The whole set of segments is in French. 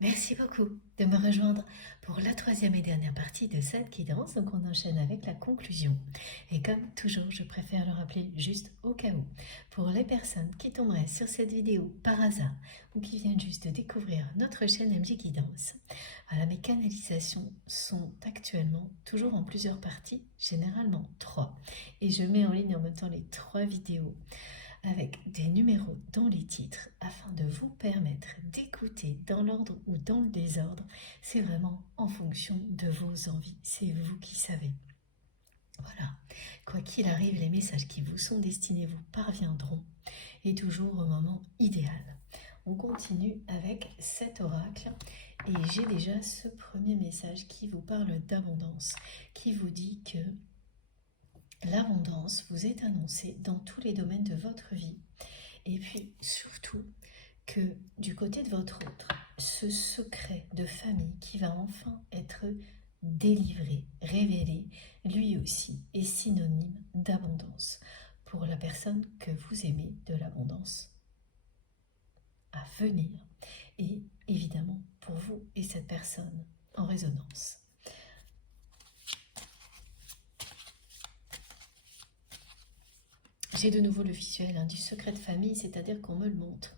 Merci beaucoup de me rejoindre pour la troisième et dernière partie de cette guidance. Donc on enchaîne avec la conclusion. Et comme toujours, je préfère le rappeler juste au cas où. Pour les personnes qui tomberaient sur cette vidéo par hasard ou qui viennent juste de découvrir notre chaîne MJ Guidance, voilà, mes canalisations sont actuellement toujours en plusieurs parties, généralement 3. Et je mets en ligne en même temps les 3 vidéos avec des numéros dans les titres afin de vous permettre d'écouter dans l'ordre ou dans le désordre. C'est vraiment en fonction de vos envies, c'est vous qui savez. Voilà, quoi qu'il arrive, les messages qui vous sont destinés vous parviendront et toujours au moment idéal. On continue avec cet oracle et j'ai déjà ce premier message qui vous parle d'abondance, qui vous dit que l'abondance vous est annoncée dans tous les domaines de votre vie. Et puis surtout que du côté de votre autre, ce secret de famille qui va enfin être délivré, révélé, lui aussi est synonyme d'abondance. Pour la personne que vous aimez, de l'abondance à venir. Et évidemment pour vous et cette personne en résonance. J'ai de nouveau le visuel du secret de famille, c'est-à-dire qu'on me le montre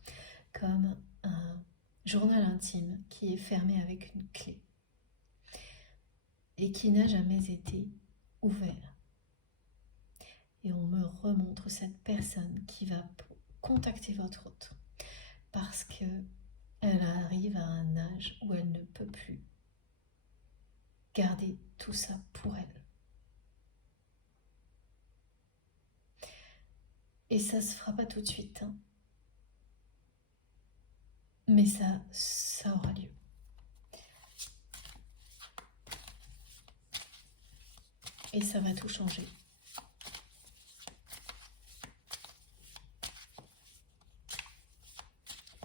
comme un journal intime qui est fermé avec une clé et qui n'a jamais été ouvert. Et on me remontre cette personne qui va contacter votre autre parce qu'elle arrive à un âge où elle ne peut plus garder tout ça pour elle. Et ça se fera pas tout de suite, hein. Mais ça aura lieu. Et ça va tout changer.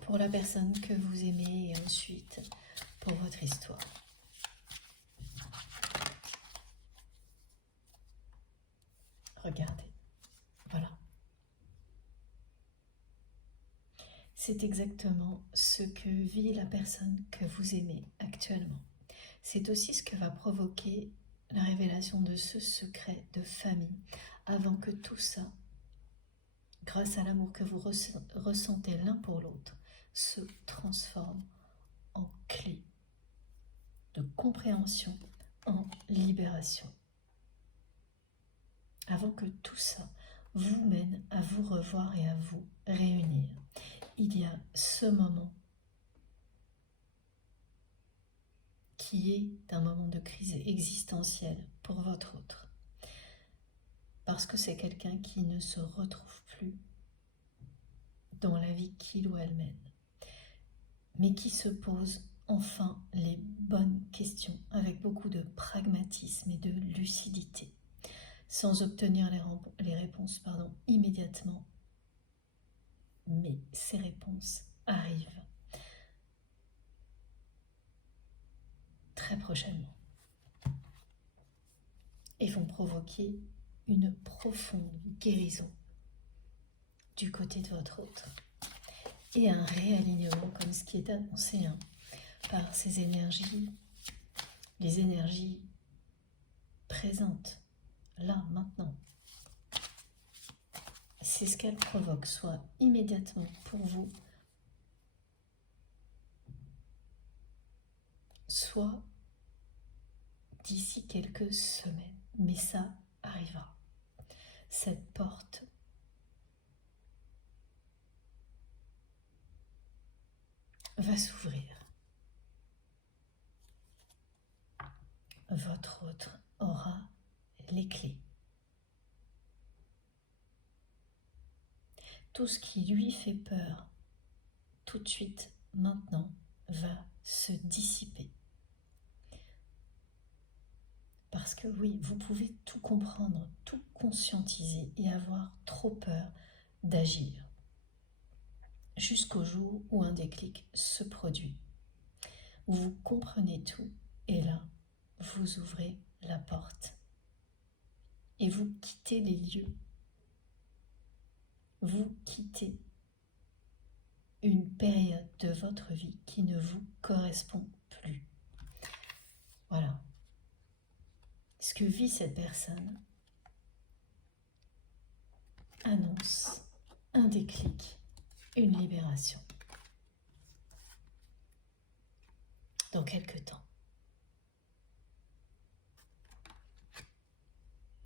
Pour la personne que vous aimez et ensuite pour votre histoire. Regardez, voilà. C'est exactement ce que vit la personne que vous aimez actuellement. C'est aussi ce que va provoquer la révélation de ce secret de famille avant que tout ça, grâce à l'amour que vous ressentez l'un pour l'autre, se transforme en clé de compréhension, en libération. Avant que tout ça vous mène à vous revoir et à vous réunir. Il y a ce moment qui est un moment de crise existentielle pour votre autre. Parce que c'est quelqu'un qui ne se retrouve plus dans la vie qu'il ou elle mène, mais qui se pose enfin les bonnes questions avec beaucoup de pragmatisme et de lucidité, sans obtenir les réponses immédiatement. Mais ces réponses arrivent très prochainement et vont provoquer une profonde guérison du côté de votre autre et un réalignement comme ce qui est annoncé par ces énergies, les énergies présentes là, maintenant. C'est ce qu'elle provoque, soit immédiatement pour vous, soit d'ici quelques semaines. Mais ça arrivera. Cette porte va s'ouvrir. Votre autre aura les clés. Tout ce qui lui fait peur, tout de suite, maintenant, va se dissiper. Parce que oui, vous pouvez tout comprendre, tout conscientiser et avoir trop peur d'agir. Jusqu'au jour où un déclic se produit. Où vous comprenez tout et là, vous ouvrez la porte. Et vous quittez les lieux. Vous quittez une période de votre vie qui ne vous correspond plus. Voilà. Ce que vit cette personne annonce un déclic, une libération. Dans quelques temps.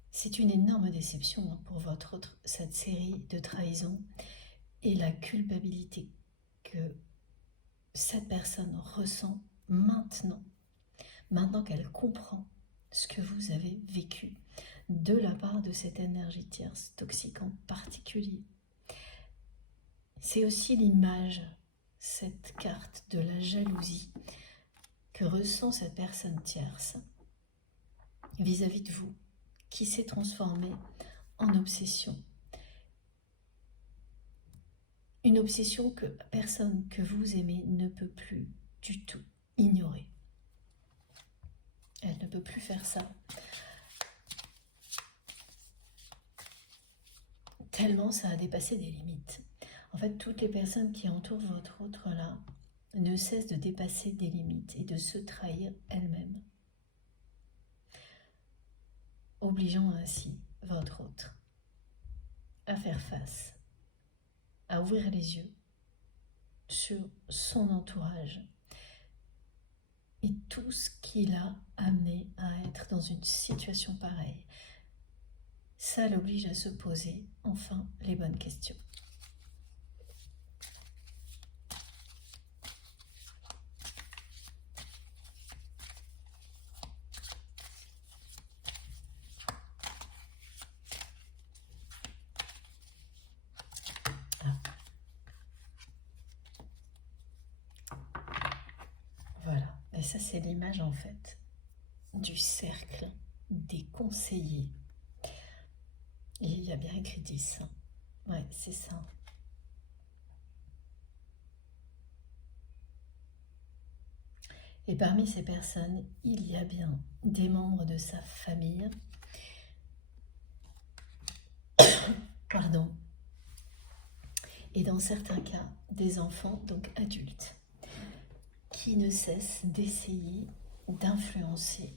C'est une énorme déception pour votre autre, cette série de trahisons et la culpabilité que cette personne ressent maintenant qu'elle comprend ce que vous avez vécu de la part de cette énergie tierce toxique en particulier. C'est aussi l'image, cette carte de la jalousie que ressent cette personne tierce vis-à-vis de vous, qui s'est transformée en obsession. Une obsession que personne que vous aimez ne peut plus du tout ignorer. Elle ne peut plus faire ça. Tellement ça a dépassé des limites. En fait, toutes les personnes qui entourent votre autre là ne cessent de dépasser des limites et de se trahir elles-mêmes, obligeant ainsi votre autre à faire face, à ouvrir les yeux sur son entourage et tout ce qui l'a amené à être dans une situation pareille. Ça l'oblige à se poser enfin les bonnes questions. Voilà, et ça c'est l'image en fait du cercle des conseillers. Et il y a bien écrit 10. Ouais, c'est ça. Et parmi ces personnes, il y a bien des membres de sa famille, pardon, et dans certains cas, des enfants, donc adultes, qui ne cessent d'essayer d'influencer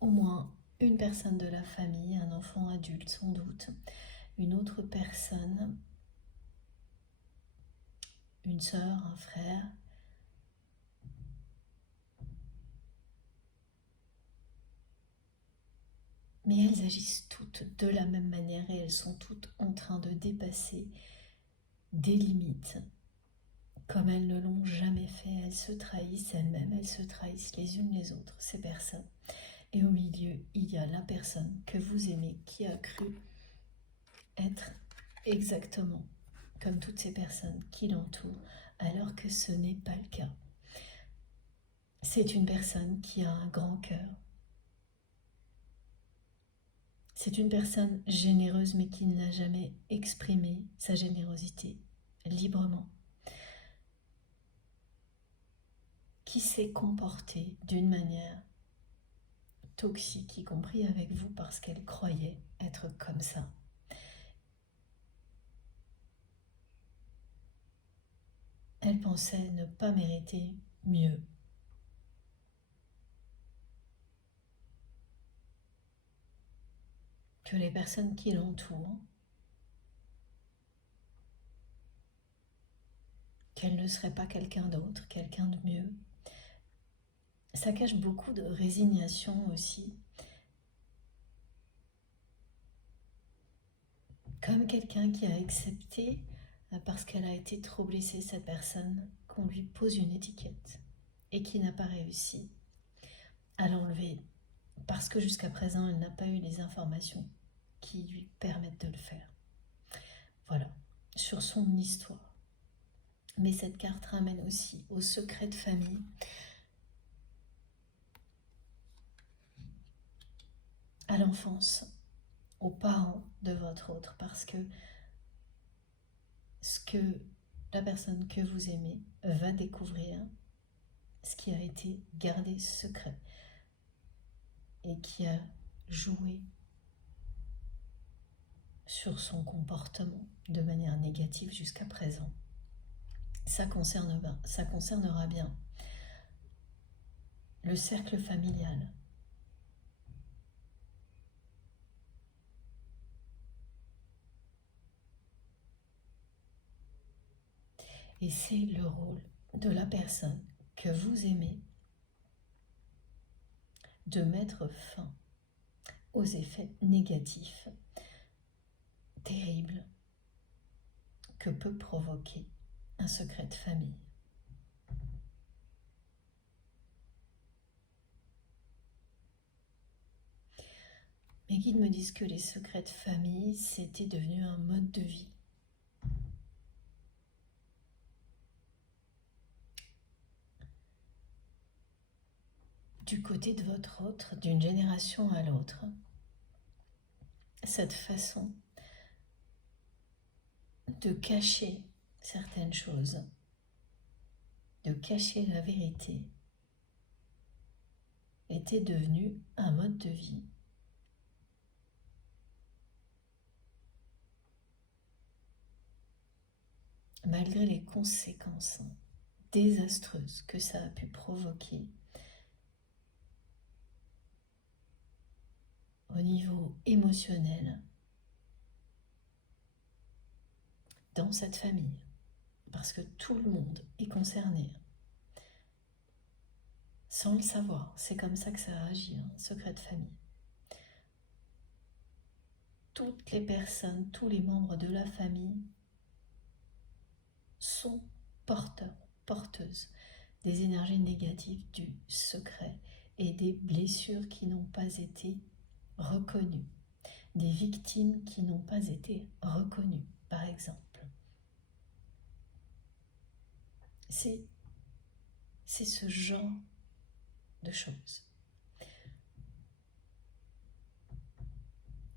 au moins une personne de la famille, un enfant adulte sans doute, une autre personne, une sœur, un frère, mais elles agissent toutes de la même manière et elles sont toutes en train de dépasser des limites comme elles ne l'ont jamais fait. Elles se trahissent elles-mêmes, elles se trahissent les unes les autres, ces personnes. Et au milieu, il y a la personne que vous aimez qui a cru être exactement comme toutes ces personnes qui l'entourent, alors que ce n'est pas le cas. C'est une personne qui a un grand cœur. C'est une personne généreuse mais qui n'a jamais exprimé sa générosité librement. Qui s'est comportée d'une manière toxique, y compris avec vous, parce qu'elle croyait être comme ça. Elle pensait ne pas mériter mieux. Que les personnes qui l'entourent, qu'elle ne serait pas quelqu'un d'autre, quelqu'un de mieux. Ça cache beaucoup de résignation aussi. Comme quelqu'un qui a accepté, parce qu'elle a été trop blessée, cette personne, qu'on lui pose une étiquette et qui n'a pas réussi à l'enlever parce que jusqu'à présent, elle n'a pas eu les informations qui lui permettent de le faire. Voilà, sur son histoire. Mais cette carte ramène aussi au secret de famille, à l'enfance, aux parents de votre autre, parce que ce que la personne que vous aimez va découvrir, ce qui a été gardé secret et qui a joué sur son comportement de manière négative jusqu'à présent. ça concernera bien le cercle familial. Et c'est le rôle de la personne que vous aimez de mettre fin aux effets négatifs terribles que peut provoquer un secret de famille. Mes guides me disent que les secrets de famille, c'était devenu un mode de vie. Du côté de votre autre, d'une génération à l'autre, cette façon de cacher certaines choses, de cacher la vérité, était devenu un mode de vie. Malgré les conséquences désastreuses que ça a pu provoquer au niveau émotionnel dans cette famille, parce que tout le monde est concerné, sans le savoir. C'est comme ça que ça agit, un secret de famille. Toutes les personnes, tous les membres de la famille sont porteuses des énergies négatives du secret et des blessures qui n'ont pas été reconnues, des victimes qui n'ont pas été reconnues, par exemple. C'est ce genre de choses.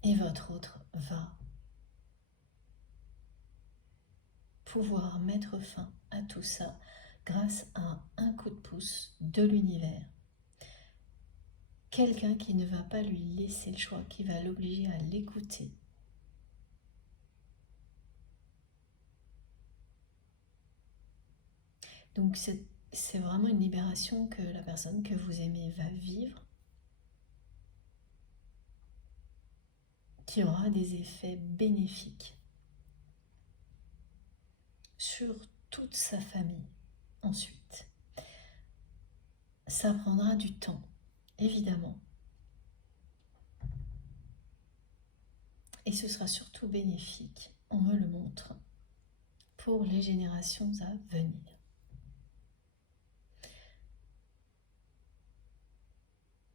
Et votre autre va pouvoir mettre fin à tout ça grâce à un coup de pouce de l'univers. Quelqu'un qui ne va pas lui laisser le choix, qui va l'obliger à l'écouter. Donc c'est vraiment une libération que la personne que vous aimez va vivre, qui aura des effets bénéfiques sur toute sa famille ensuite. Ça prendra du temps, évidemment. Et ce sera surtout bénéfique, on me le montre, pour les générations à venir.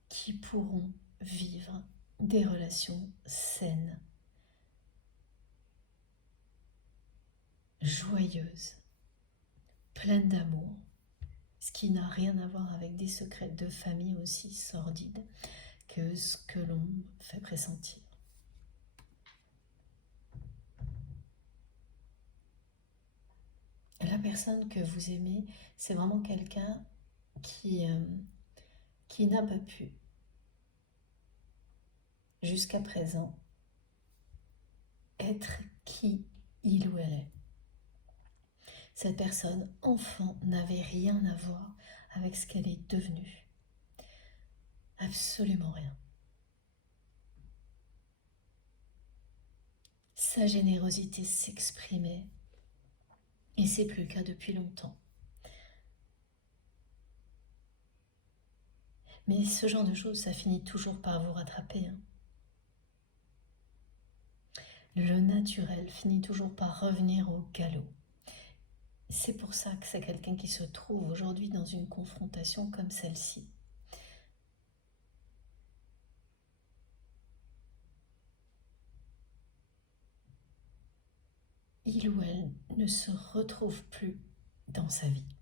Qui pourront vivre des relations saines, joyeuses, pleines d'amour, ce qui n'a rien à voir avec des secrets de famille aussi sordides que ce que l'on fait pressentir. La personne que vous aimez, c'est vraiment quelqu'un qui n'a pas pu, jusqu'à présent, être qui il ou elle est. Cette personne, enfant, n'avait rien à voir avec ce qu'elle est devenue. Absolument rien. Sa générosité s'exprimait, et c'est plus le cas depuis longtemps. Mais ce genre de choses, ça finit toujours par vous rattraper. Le naturel finit toujours par revenir au galop. C'est pour ça que c'est quelqu'un qui se trouve aujourd'hui dans une confrontation comme celle-ci. Il ou elle ne se retrouve plus dans sa vie.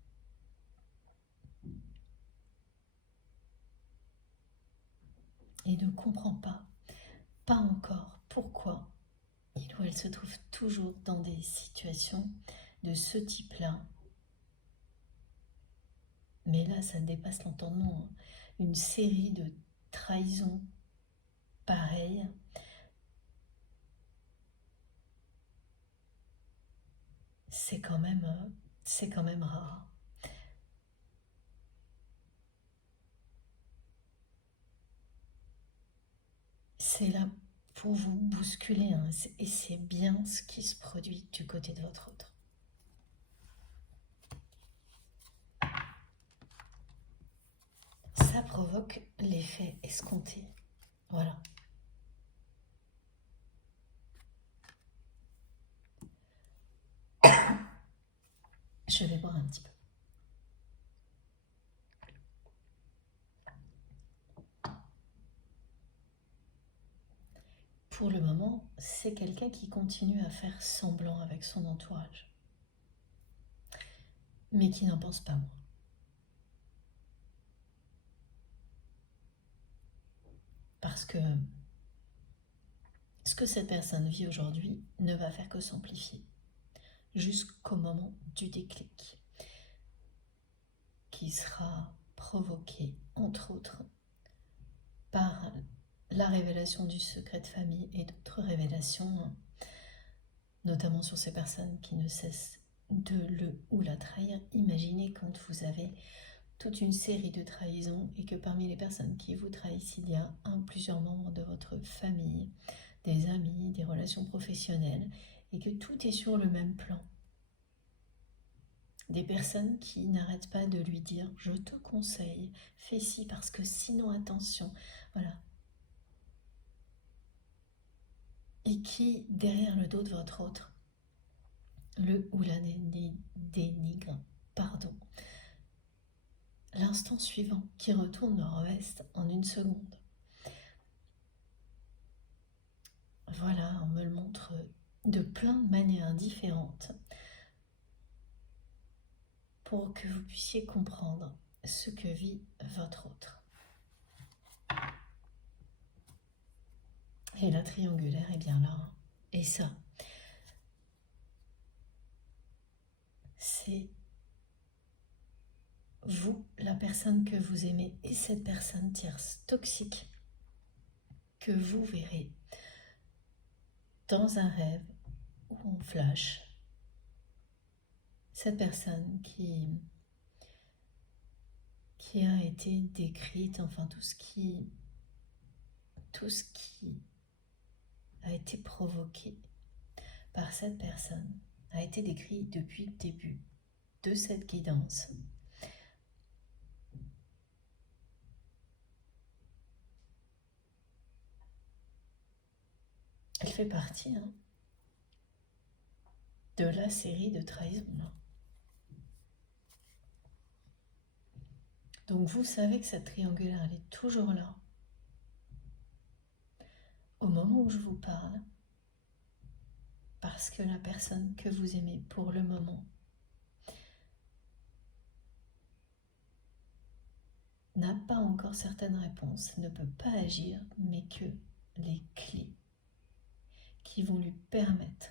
Et ne comprend pas encore pourquoi il ou elle se trouve toujours dans des situations de ce type-là. Mais là, ça dépasse l'entendement. Une série de trahisons pareilles. C'est quand même c'est quand même rare. C'est là pour vous bousculer, hein, et c'est bien ce qui se produit du côté de votre autre. Ça provoque l'effet escompté. Voilà. Je vais boire un petit peu. Pour le moment, c'est quelqu'un qui continue à faire semblant avec son entourage, mais qui n'en pense pas moins. Parce que ce que cette personne vit aujourd'hui ne va faire que s'amplifier jusqu'au moment du déclic, qui sera provoqué, entre autres, par la révélation du secret de famille et d'autres révélations, notamment sur ces personnes qui ne cessent de le ou la trahir. Imaginez quand vous avez toute une série de trahisons et que parmi les personnes qui vous trahissent, il y a un ou plusieurs membres de votre famille, des amis, des relations professionnelles, et que tout est sur le même plan. Des personnes qui n'arrêtent pas de lui dire « je te conseille, fais ci parce que sinon attention », voilà. Et qui, derrière le dos de votre autre, le ou la dénigre, pardon, l'instant suivant, qui retourne leur veste en une seconde. Voilà, on me le montre de plein de manières différentes pour que vous puissiez comprendre ce que vit votre autre. Et la triangulaire est bien là. Et ça, c'est vous, la personne que vous aimez, et cette personne tierce toxique que vous verrez dans un rêve ou en flash. Cette personne qui a été décrite, enfin tout ce qui a été provoqué par cette personne a été décrit depuis le début de cette guidance. Elle fait partie de la série de trahisons. Donc vous savez que cette triangulaire, elle est toujours là. Au moment où je vous parle, parce que la personne que vous aimez pour le moment n'a pas encore certaines réponses, ne peut pas agir, mais que les clés qui vont lui permettre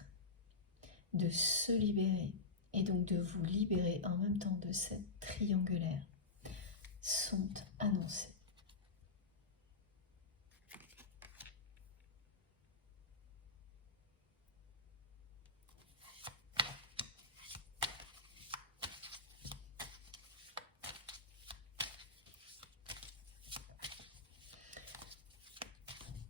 de se libérer et donc de vous libérer en même temps de cette triangulaire sont annoncées.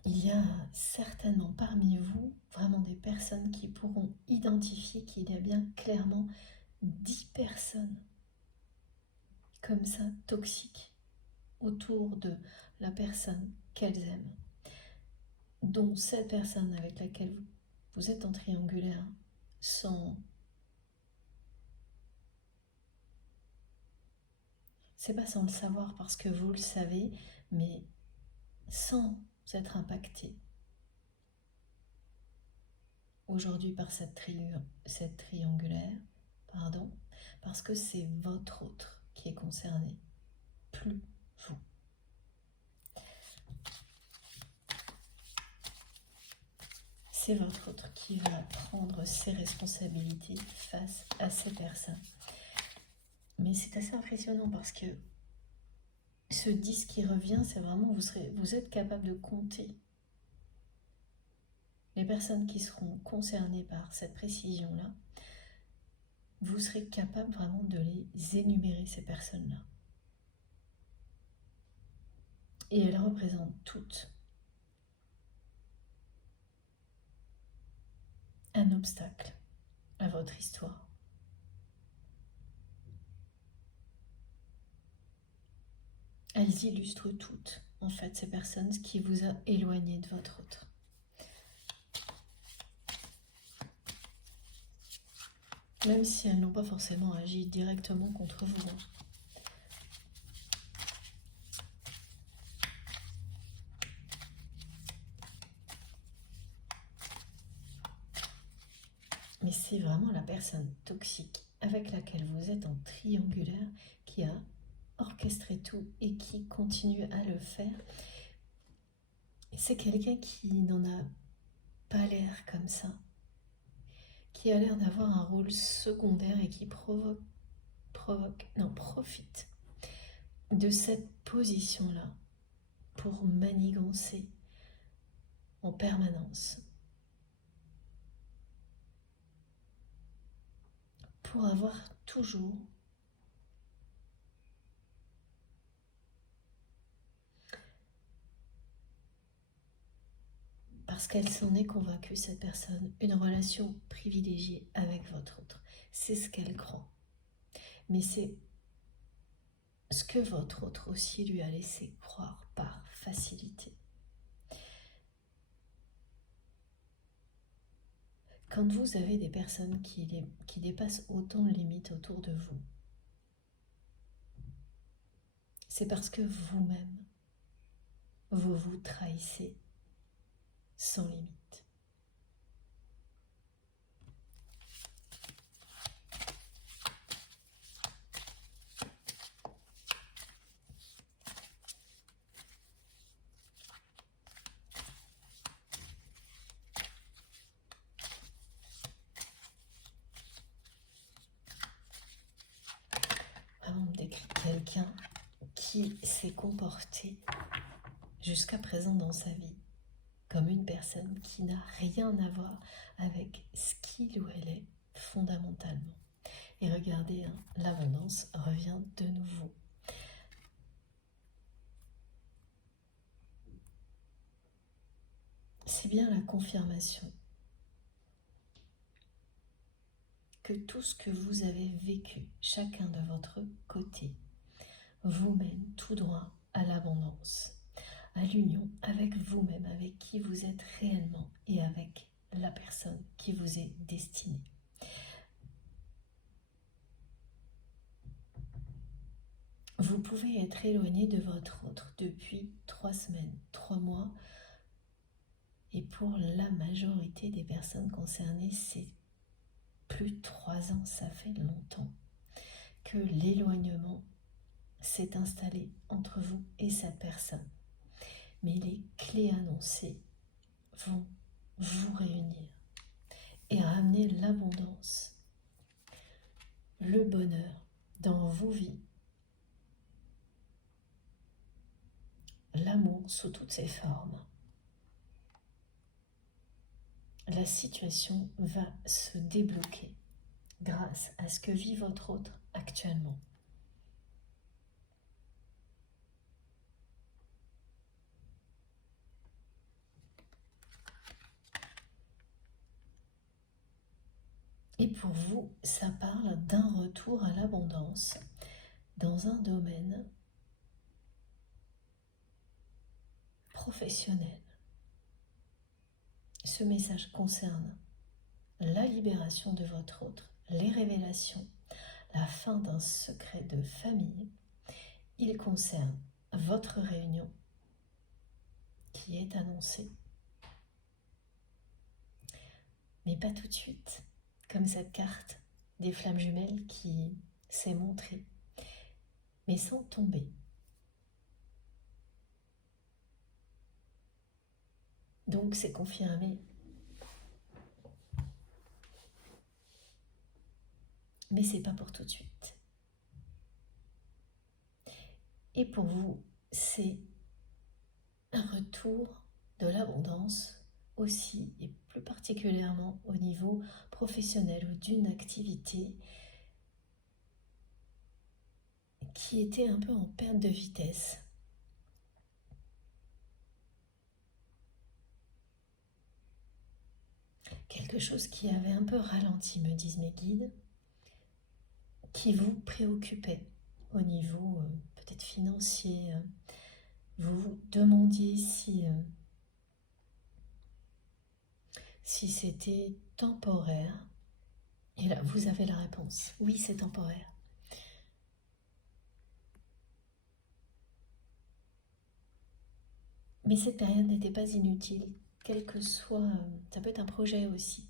Il y a certainement parmi vous vraiment des personnes qui pourront identifier qu'il y a bien clairement 10 personnes comme ça toxiques autour de la personne qu'elles aiment, dont cette personne avec laquelle vous êtes en triangulaire sans... C'est pas sans le savoir parce que vous le savez, mais sans être impacté aujourd'hui par cette triangulaire, parce que c'est votre autre qui est concerné, plus vous. C'est votre autre qui va prendre ses responsabilités face à ces personnes. Mais c'est assez impressionnant parce que ce 10 qui revient, c'est vraiment, vous êtes capable de compter les personnes qui seront concernées par cette précision-là. vous serez capable vraiment de les énumérer, ces personnes-là. Et elles représentent toutes un obstacle à votre histoire. Elles illustrent toutes, en fait, ces personnes qui vous a éloigné de votre autre. Même si elles n'ont pas forcément agi directement contre vous. Mais c'est vraiment la personne toxique avec laquelle vous êtes en triangulaire qui a orchestré tout et qui continue à le faire. C'est quelqu'un qui n'en a pas l'air comme ça, qui a l'air d'avoir un rôle secondaire et qui profite de cette position-là pour manigancer en permanence, pour avoir toujours parce qu'elle s'en est convaincue, cette personne, une relation privilégiée avec votre autre. C'est ce qu'elle croit. Mais c'est ce que votre autre aussi lui a laissé croire par facilité. Quand vous avez des personnes qui dépassent autant de limites autour de vous, c'est parce que vous-même, vous vous trahissez sans limite. Vraiment, on décrit quelqu'un qui s'est comporté jusqu'à présent dans sa vie comme une personne qui n'a rien à voir avec ce qu'il ou elle est fondamentalement. Et regardez, hein, l'abondance revient de nouveau. C'est bien la confirmation que tout ce que vous avez vécu, chacun de votre côté, vous mène tout droit à l'abondance, à l'union avec vous-même, avec qui vous êtes réellement et avec la personne qui vous est destinée. Vous pouvez être éloigné de votre autre depuis 3 semaines, 3 mois, et pour la majorité des personnes concernées, c'est plus de 3 ans, ça fait longtemps que l'éloignement s'est installé entre vous et cette personne. Mais les clés annoncées vont vous réunir et ramener l'abondance, le bonheur dans vos vies, l'amour sous toutes ses formes. La situation va se débloquer grâce à ce que vit votre autre actuellement. Et pour vous, ça parle d'un retour à l'abondance dans un domaine professionnel. Ce message concerne la libération de votre autre, les révélations, la fin d'un secret de famille. Il concerne votre réunion qui est annoncée. Mais pas tout de suite, comme cette carte des flammes jumelles qui s'est montrée, mais sans tomber. Donc c'est confirmé. Mais c'est pas pour tout de suite. Et pour vous, c'est un retour de l'abondance aussi, et plus particulièrement au niveau professionnel ou d'une activité qui était un peu en perte de vitesse. Quelque chose qui avait un peu ralenti, me disent mes guides, qui vous préoccupait au niveau peut-être financier. Vous vous demandiez si c'était temporaire. Et là, vous avez la réponse. Oui, c'est temporaire. Mais cette période n'était pas inutile, quel que soit, ça peut être un projet aussi,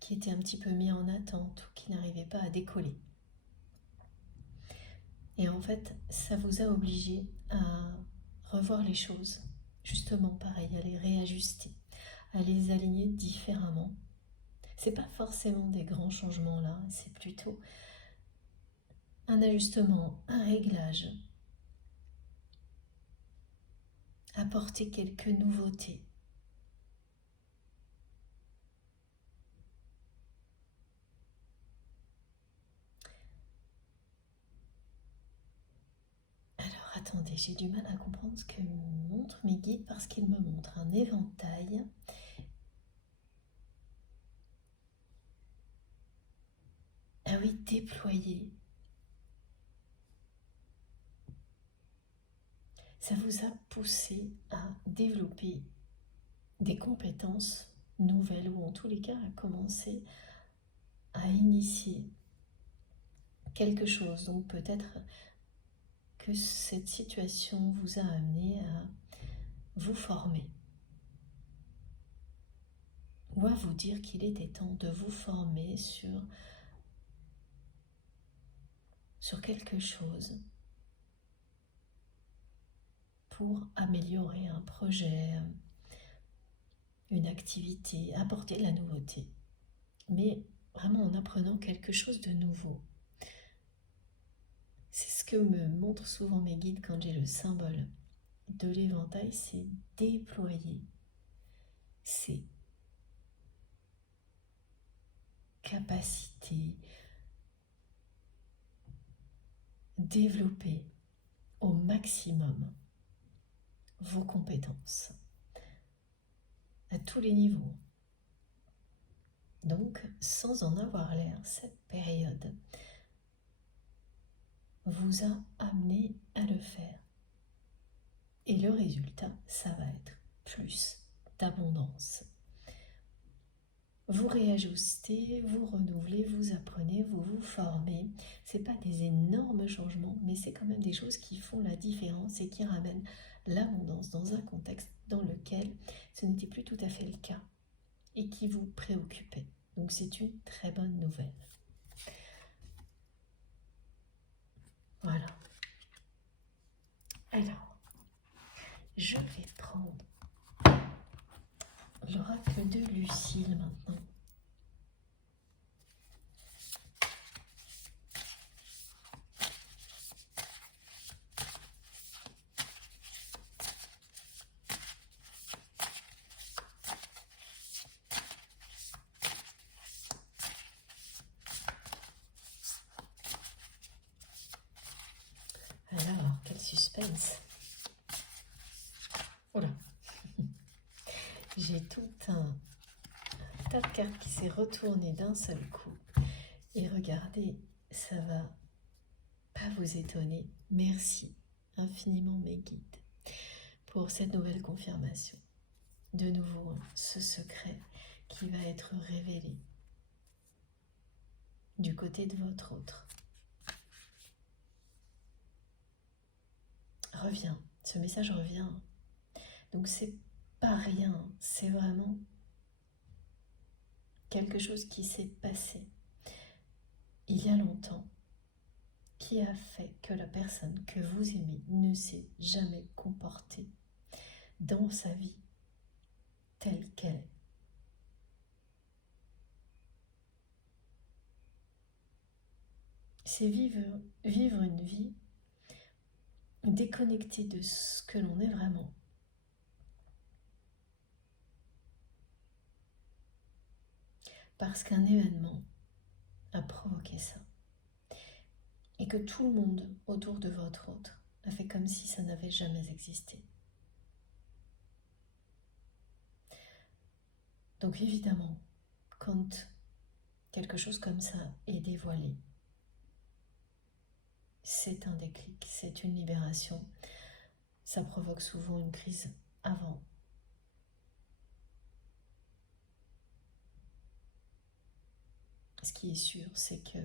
qui était un petit peu mis en attente ou qui n'arrivait pas à décoller. Et en fait, ça vous a obligé à revoir les choses, justement pareil, à les réajuster, à les aligner différemment. C'est pas forcément des grands changements là, c'est plutôt un ajustement, un réglage, apporter quelques nouveautés. Alors attendez, j'ai du mal à comprendre ce que me montrent mes guides parce qu'ils me montrent un éventail. Ah oui, déployer. Ça vous a poussé à développer des compétences nouvelles ou en tous les cas à commencer à initier quelque chose. Donc peut-être que cette situation vous a amené à vous former ou à vous dire qu'il était temps de vous former sur quelque chose pour améliorer un projet, une activité, apporter de la nouveauté, mais vraiment en apprenant quelque chose de nouveau. C'est ce que me montrent souvent mes guides quand j'ai le symbole de l'éventail, c'est déployer ses capacités, développer au maximum vos compétences à tous les niveaux. Donc, sans en avoir l'air, cette période vous a amené à le faire. Et le résultat, ça va être plus d'abondance. Vous réajustez, vous renouvelez, vous apprenez, vous vous formez. Ce n'est pas des énormes changements, mais c'est quand même des choses qui font la différence et qui ramènent l'abondance dans un contexte dans lequel ce n'était plus tout à fait le cas et qui vous préoccupait. Donc c'est une très bonne nouvelle. Voilà. Alors, je vais prendre l'oracle de Lucille maintenant. Alors, quel suspense. Voilà. J'ai tout un tas de cartes qui s'est retourné d'un seul coup. Et regardez, ça va pas vous étonner. Merci infiniment mes guides pour cette nouvelle confirmation. De nouveau, ce secret qui va être révélé du côté de votre autre. Revient, ce message revient. Donc c'est pas rien, c'est vraiment quelque chose qui s'est passé il y a longtemps, qui a fait que la personne que vous aimez ne s'est jamais comportée dans sa vie telle qu'elle est. C'est vivre une vie déconnectée de ce que l'on est vraiment. Parce qu'un événement a provoqué ça. et que tout le monde autour de votre autre a fait comme si ça n'avait jamais existé. Donc évidemment, quand quelque chose comme ça est dévoilé, c'est un déclic, c'est une libération. Ça provoque souvent une crise avant. Ce qui est sûr, c'est que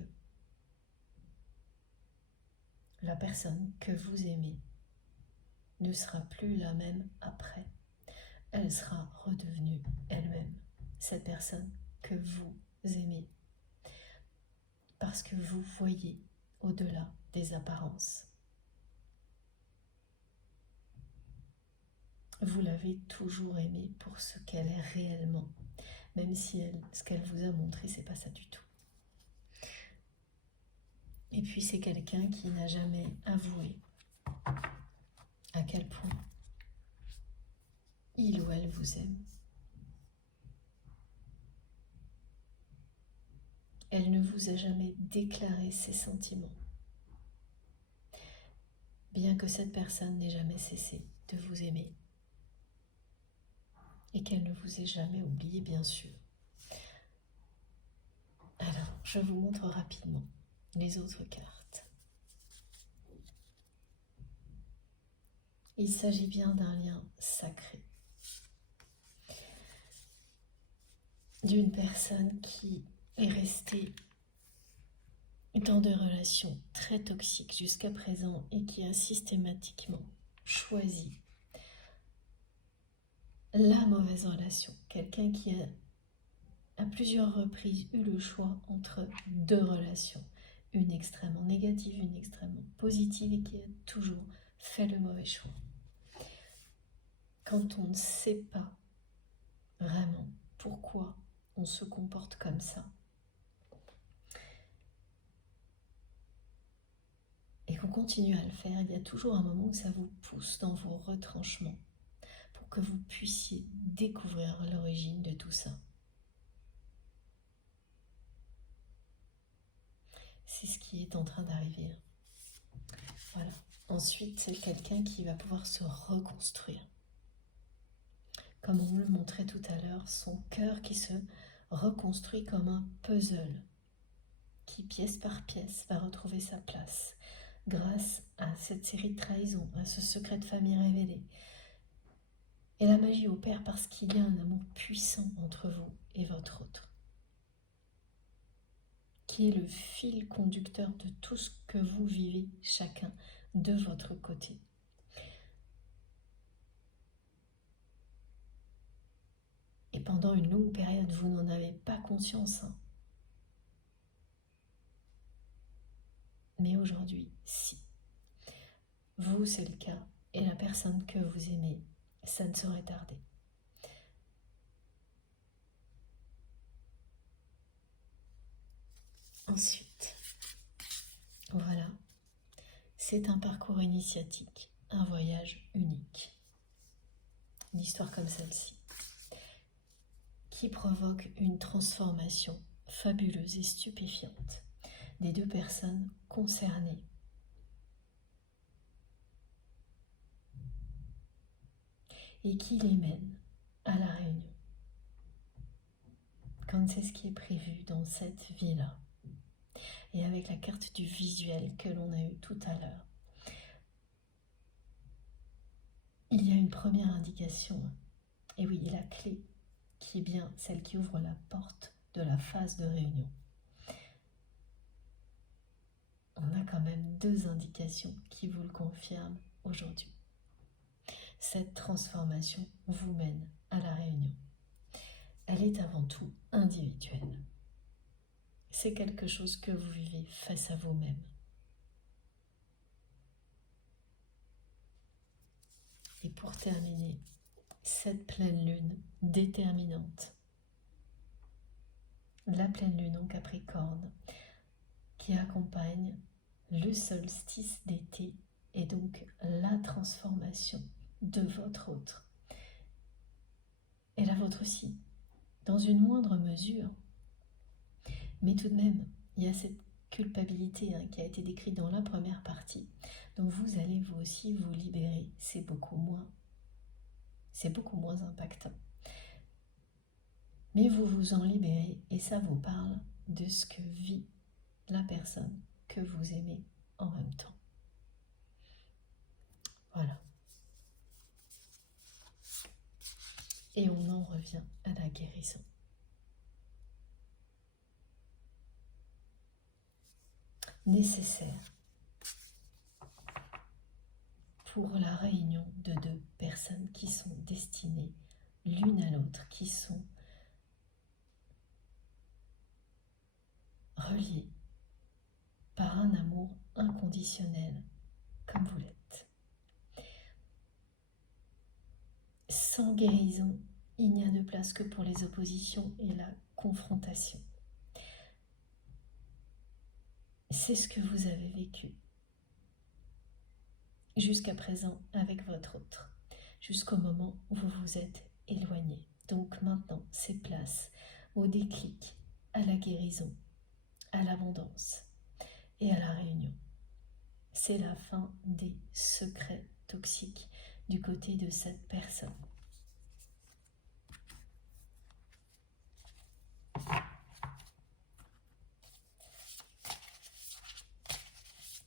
la personne que vous aimez ne sera plus la même après. Elle sera redevenue elle-même, cette personne que vous aimez. Parce que vous voyez au-delà des apparences. Vous l'avez toujours aimée pour ce qu'elle est réellement, même si ce qu'elle vous a montré, c'est pas ça du tout. Et puis c'est quelqu'un qui n'a jamais avoué à quel point il ou elle vous aime. Elle ne vous a jamais déclaré ses sentiments, bien que cette personne n'ait jamais cessé de vous aimer et qu'elle ne vous ait jamais oublié, bien sûr. Alors, je vous montre rapidement les autres cartes. Il s'agit bien d'un lien sacré, d'une personne qui est restée dans des relations très toxiques jusqu'à présent et qui a systématiquement choisi la mauvaise relation. Quelqu'un qui a à plusieurs reprises eu le choix entre deux relations, une extrêmement négative, une extrêmement positive, et qui a toujours fait le mauvais choix. Quand on ne sait pas vraiment pourquoi on se comporte comme ça, et qu'on continue à le faire, il y a toujours un moment où ça vous pousse dans vos retranchements pour que vous puissiez découvrir l'origine de tout ça. C'est ce qui est en train d'arriver. Voilà. Ensuite, c'est quelqu'un qui va pouvoir se reconstruire. Comme on le montrait tout à l'heure, son cœur qui se reconstruit comme un puzzle, qui pièce par pièce va retrouver sa place grâce à cette série de trahisons, à ce secret de famille révélé. Et la magie opère parce qu'il y a un amour puissant entre vous et votre autre, qui est le fil conducteur de tout ce que vous vivez chacun de votre côté. Et pendant une longue période, vous n'en avez pas conscience. Mais aujourd'hui, si. Vous, c'est le cas. Et la personne que vous aimez, ça ne saurait tarder. Ensuite, voilà. C'est un parcours initiatique, un voyage unique. Une histoire comme celle-ci, qui provoque une transformation fabuleuse et stupéfiante des deux personnes concernées. Et qui les mène à la réunion. Comme c'est ce qui est prévu dans cette vie-là. Et avec la carte du visuel que l'on a eu tout à l'heure, il y a une première indication. Et oui, la clé qui est bien celle qui ouvre la porte de la phase de réunion. On a quand même deux indications qui vous le confirment aujourd'hui. Cette transformation vous mène à la réunion. Elle est avant tout individuelle. C'est quelque chose que vous vivez face à vous-même. Et pour terminer, cette pleine lune déterminante, la pleine lune en Capricorne, qui accompagne le solstice d'été et donc la transformation de votre autre. Et la vôtre aussi, dans une moindre mesure. Mais tout de même, il y a cette culpabilité qui a été décrite dans la première partie. Donc vous allez vous aussi vous libérer. C'est beaucoup moins impactant. Mais vous vous en libérez et ça vous parle de ce que vit la personne que vous aimez en même temps. Voilà. Et on en revient à la guérison. Nécessaire pour la réunion de deux personnes qui sont destinées l'une à l'autre, qui sont reliées par un amour inconditionnel comme vous l'êtes. Sans guérison, il n'y a de place que pour les oppositions et la confrontation. C'est ce que vous avez vécu jusqu'à présent avec votre autre, jusqu'au moment où vous vous êtes éloigné. Donc maintenant, c'est place au déclic, à la guérison, à l'abondance et à la réunion. C'est la fin des secrets toxiques du côté de cette personne.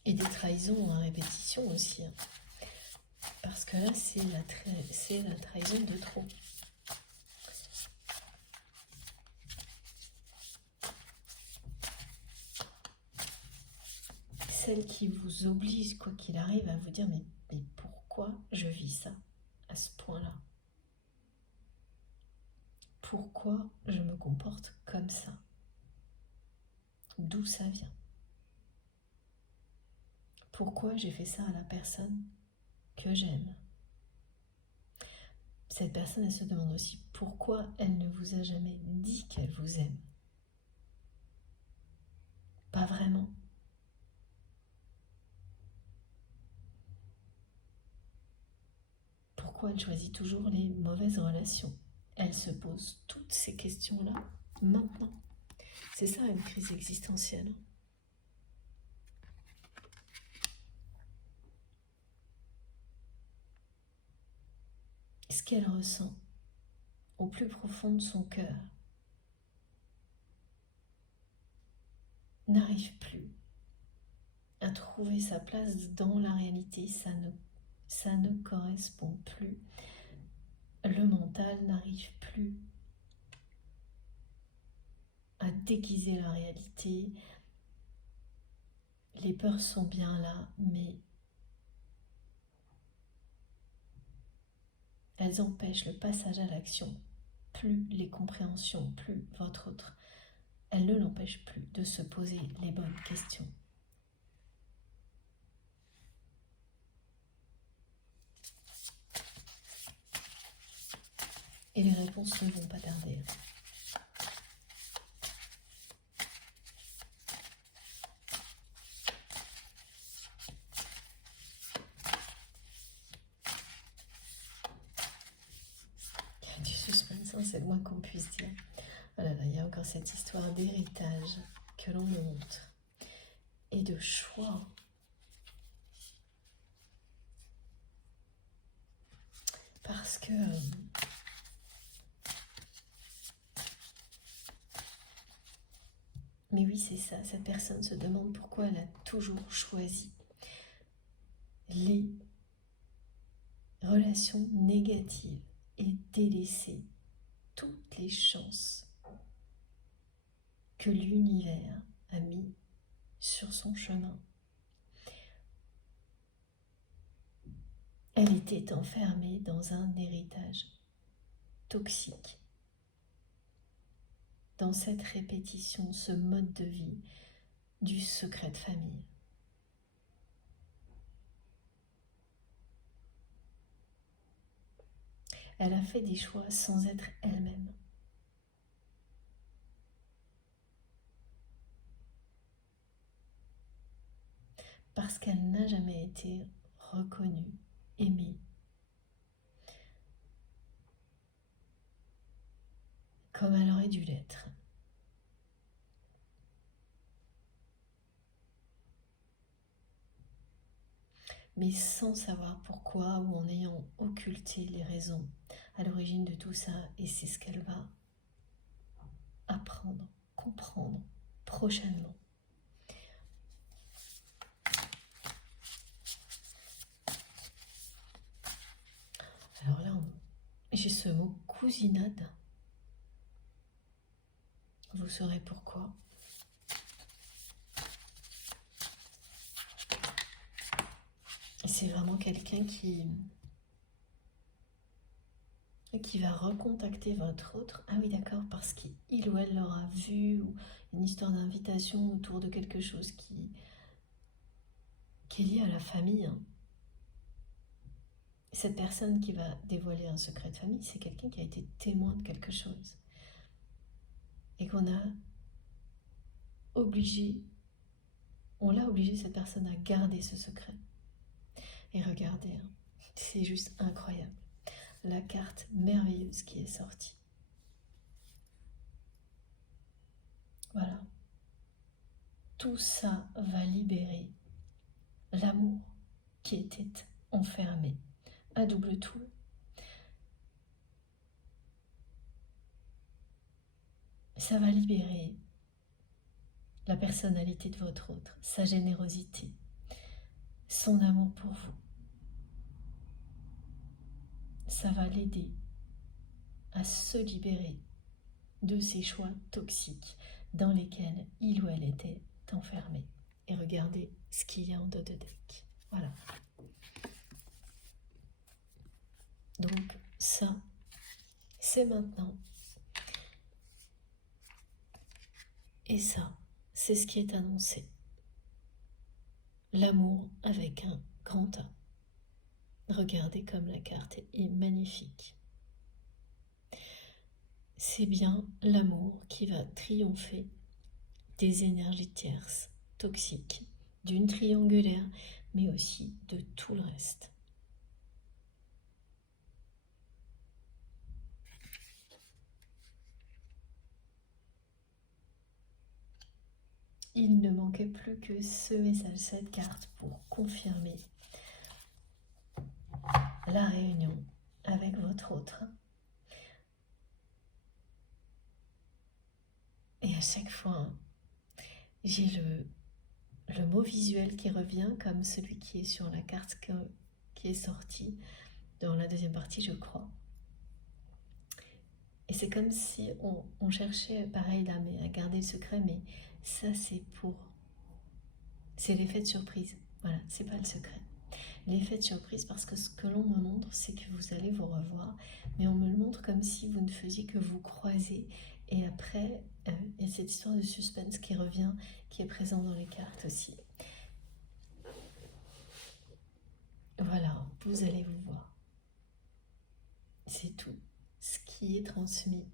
Et des trahisons à répétition aussi. Parce que là, c'est la trahison de trop. Celle qui vous oblige, quoi qu'il arrive, à vous dire mais pourquoi je vis ça à ce point-là? Pourquoi je me comporte comme ça? D'où ça vient? Pourquoi j'ai fait ça à la personne que j'aime? Cette personne, elle se demande aussi pourquoi elle ne vous a jamais dit qu'elle vous aime. Pas vraiment. Pourquoi elle choisit toujours les mauvaises relations? Elle se pose toutes ces questions-là maintenant. C'est ça une crise existentielle. Ce qu'elle ressent au plus profond de son cœur n'arrive plus à trouver sa place dans la réalité, ça ne correspond plus. Le mental n'arrive plus à déguiser la réalité. Les peurs sont bien là, mais elles empêchent le passage à l'action. Plus les compréhensions, plus votre autre, elles ne l'empêchent plus de se poser les bonnes questions. Et les réponses ne vont pas tarder. Il y a du suspense, c'est le moins qu'on puisse dire. Oh là là, il y a encore cette histoire d'héritage que l'on me montre. Et de choix. Parce que mais oui, c'est ça, cette personne se demande pourquoi elle a toujours choisi les relations négatives et délaissé toutes les chances que l'univers a mis sur son chemin. Elle était enfermée dans un héritage toxique, dans cette répétition, ce mode de vie du secret de famille. Elle a fait des choix sans être elle-même. Parce qu'elle n'a jamais été reconnue, aimée, comme elle aurait dû l'être. mais sans savoir pourquoi ou en ayant occulté les raisons à l'origine de tout ça. Et c'est ce qu'elle va apprendre, comprendre prochainement. Alors là, j'ai ce mot cousinade. Vous saurez pourquoi. C'est vraiment quelqu'un qui va recontacter votre autre. Ah oui, d'accord, parce qu'il ou elle l'aura vu, ou une histoire d'invitation autour de quelque chose qui est lié à la famille. Cette personne qui va dévoiler un secret de famille, c'est quelqu'un qui a été témoin de quelque chose. Et qu'on a obligé, on l'a obligé, cette personne, à garder ce secret. Et regardez, hein, c'est juste incroyable. La carte merveilleuse qui est sortie. Voilà. Tout ça va libérer l'amour qui était enfermé à double tour. Ça va libérer la personnalité de votre autre, sa générosité, son amour pour vous. Ça va l'aider à se libérer de ces choix toxiques dans lesquels il ou elle était enfermé. Et regardez ce qu'il y a en dos de deck. Voilà. Donc ça, c'est maintenant. Et ça, c'est ce qui est annoncé. L'amour avec un grand A. Regardez comme la carte est magnifique. C'est bien l'amour qui va triompher des énergies tierces, toxiques, d'une triangulaire, mais aussi de tout le reste. Il ne manquait plus que ce message, cette carte, pour confirmer la réunion avec votre autre. Et à chaque fois, j'ai le mot visuel qui revient comme celui qui est sur la carte qui est sortie dans la deuxième partie, je crois. Et c'est comme si on cherchait, pareil là, mais à garder le secret, mais ça c'est l'effet de surprise. Voilà, c'est pas le secret. L'effet de surprise, parce que ce que l'on me montre, c'est que vous allez vous revoir, mais on me le montre comme si vous ne faisiez que vous croiser. Et après, il y a cette histoire de suspense qui revient, qui est présent dans les cartes aussi. Voilà, vous allez vous voir. C'est tout ce qui est transmis.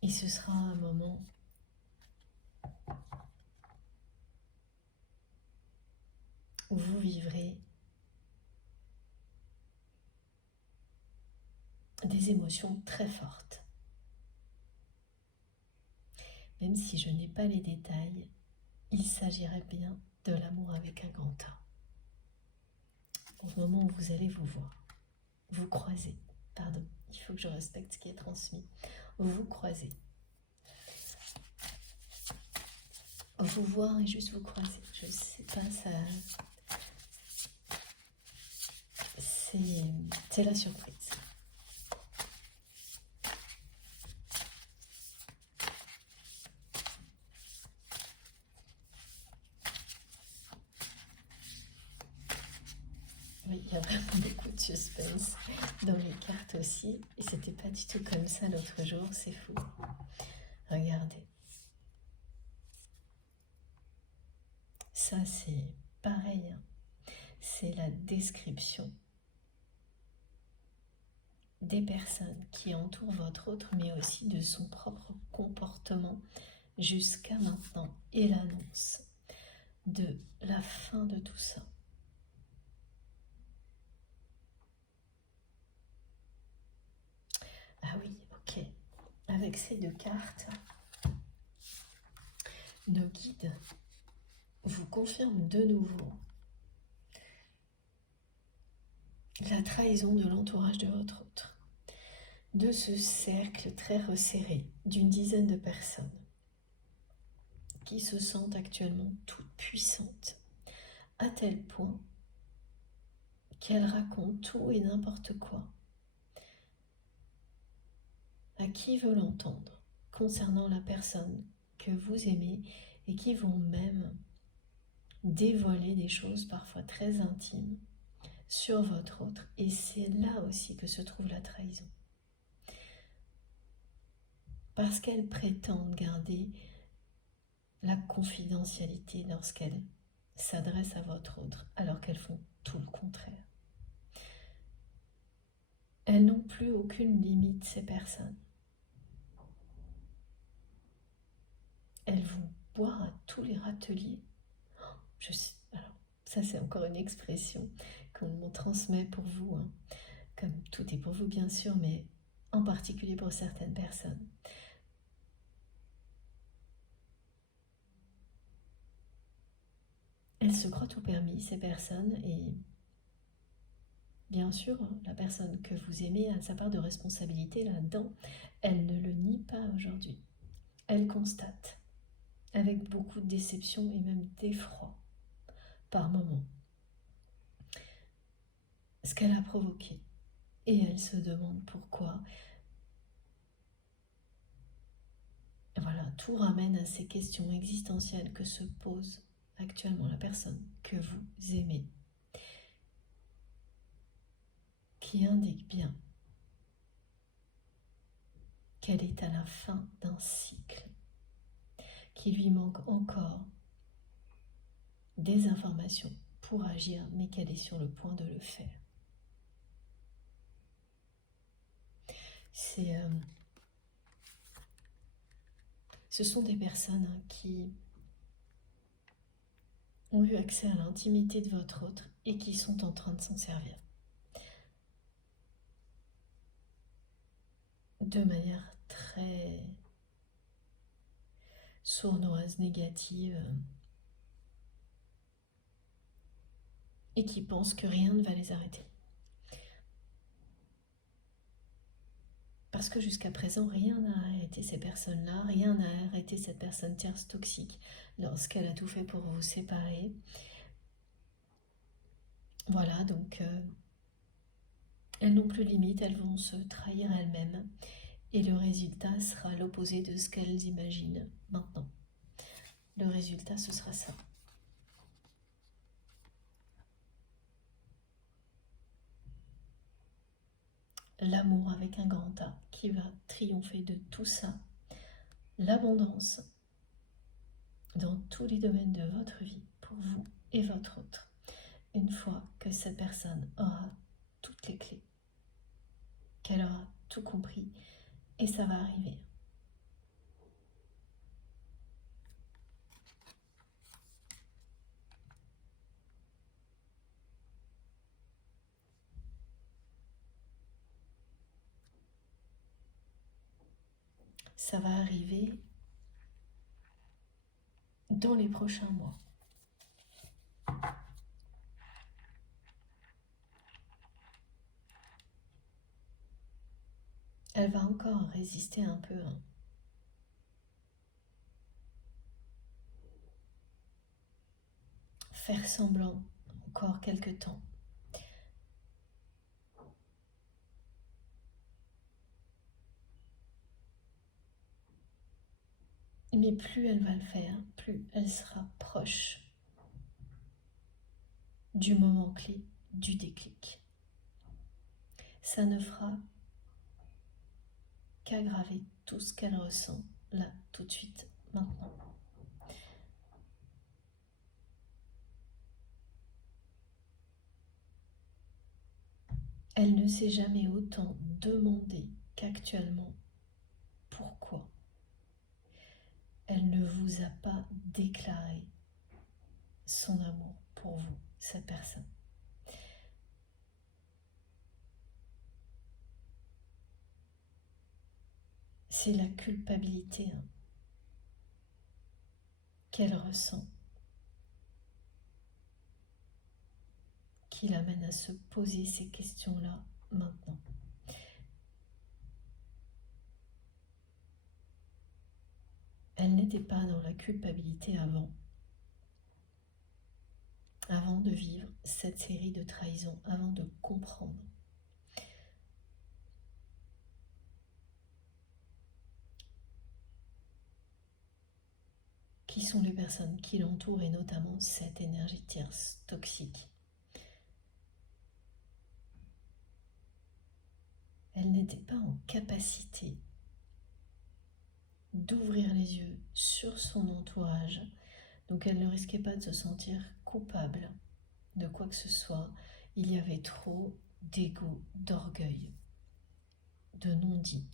Et ce sera un moment où vous vivrez des émotions très fortes. Même si je n'ai pas les détails, il s'agirait bien de l'amour avec un grand A. Au moment où vous allez vous voir, vous croisez, pardon, il faut que je respecte ce qui est transmis, vous croisez. Vous voir et juste vous croiser, je sais pas, ça... C'est la surprise. Oui, il y a vraiment beaucoup de suspense dans les cartes aussi. Et c'était pas du tout comme ça l'autre jour, c'est fou. Regardez. Ça, c'est pareil. Hein. C'est la description des personnes qui entourent votre autre, mais aussi de son propre comportement jusqu'à maintenant. Et l'annonce de la fin de tout ça. Ah oui, ok. Avec ces deux cartes, nos guides vous confirme de nouveau la trahison de l'entourage de votre autre, de ce cercle très resserré d'une dizaine de personnes qui se sentent actuellement toutes puissantes, à tel point qu'elles racontent tout et n'importe quoi à qui veut l'entendre concernant la personne que vous aimez et qui vont même dévoiler des choses parfois très intimes sur votre autre. Et c'est là aussi que se trouve la trahison. Parce qu'elles prétendent garder la confidentialité lorsqu'elles s'adressent à votre autre, alors qu'elles font tout le contraire. Elles n'ont plus aucune limite, ces personnes. Elles vont boire à tous les râteliers. Alors, ça c'est encore une expression qu'on transmet pour vous, hein. Comme tout est pour vous bien sûr, mais en particulier pour certaines personnes. Elles se croient au permis, ces personnes, et bien sûr, la personne que vous aimez a sa part de responsabilité là-dedans. Elle ne le nie pas aujourd'hui. Elle constate, avec beaucoup de déception et même d'effroi, par moments, ce qu'elle a provoqué. Et elle se demande pourquoi. Voilà, tout ramène à ces questions existentielles que se pose actuellement la personne que vous aimez, qui indique bien qu'elle est à la fin d'un cycle, qu'il lui manque encore des informations pour agir, mais qu'elle est sur le point de le faire. Ce sont des personnes qui ont eu accès à l'intimité de votre autre et qui sont en train de s'en servir. De manière très sournoise, négative, et qui pensent que rien ne va les arrêter. Parce que jusqu'à présent, rien n'a arrêté ces personnes-là, rien n'a arrêté cette personne tierce toxique lorsqu'elle a tout fait pour vous séparer. Voilà, donc elles n'ont plus de limite, elles vont se trahir elles-mêmes et le résultat sera l'opposé de ce qu'elles imaginent maintenant. Le résultat, ce sera ça. L'amour avec un grand A qui va triompher de tout ça. L'abondance dans tous les domaines de votre vie, pour vous et votre autre. Une fois que cette personne aura toutes les clés, qu'elle aura tout compris, et ça va arriver. Ça va arriver dans les prochains mois. Elle va encore résister un peu, hein. Faire semblant encore quelque temps. Mais plus elle va le faire, plus elle sera proche du moment clé, du déclic. Ça ne fera qu'aggraver tout ce qu'elle ressent là, tout de suite, maintenant. Elle ne s'est jamais autant demandé qu'actuellement pourquoi elle ne vous a pas déclaré son amour pour vous, cette personne. C'est la culpabilité, hein, qu'elle ressent qui l'amène à se poser ces questions-là maintenant. Elle n'était pas dans la culpabilité avant de vivre cette série de trahisons, avant de comprendre. Qui sont les personnes qui l'entourent et notamment cette énergie tierce toxique. Elle n'était pas en capacité d'ouvrir les yeux sur son entourage, donc elle ne risquait pas de se sentir coupable de quoi que ce soit. Il y avait trop d'ego, d'orgueil, de non-dit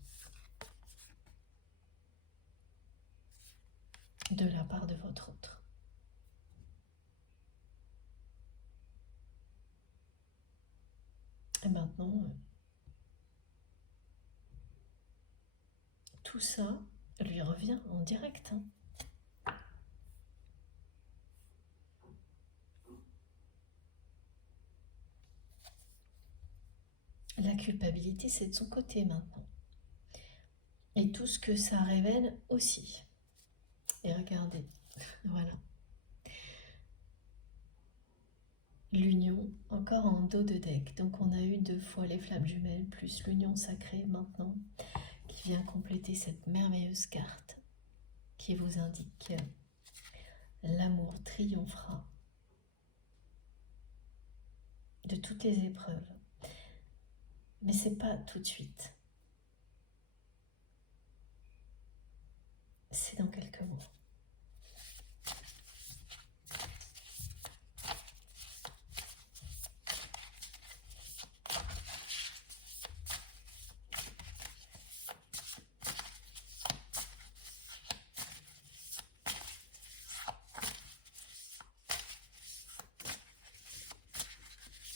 de la part de votre autre. Et maintenant, tout ça lui revient en direct. La culpabilité, c'est de son côté maintenant. Et tout ce que ça révèle aussi. Et regardez, voilà. L'union, encore en dos de deck. Donc on a eu 2 fois les flammes jumelles, plus l'union sacrée maintenant, qui vient compléter cette merveilleuse carte qui vous indique l'amour triomphera de toutes les épreuves. Mais c'est pas tout de suite. C'est dans quelques mois.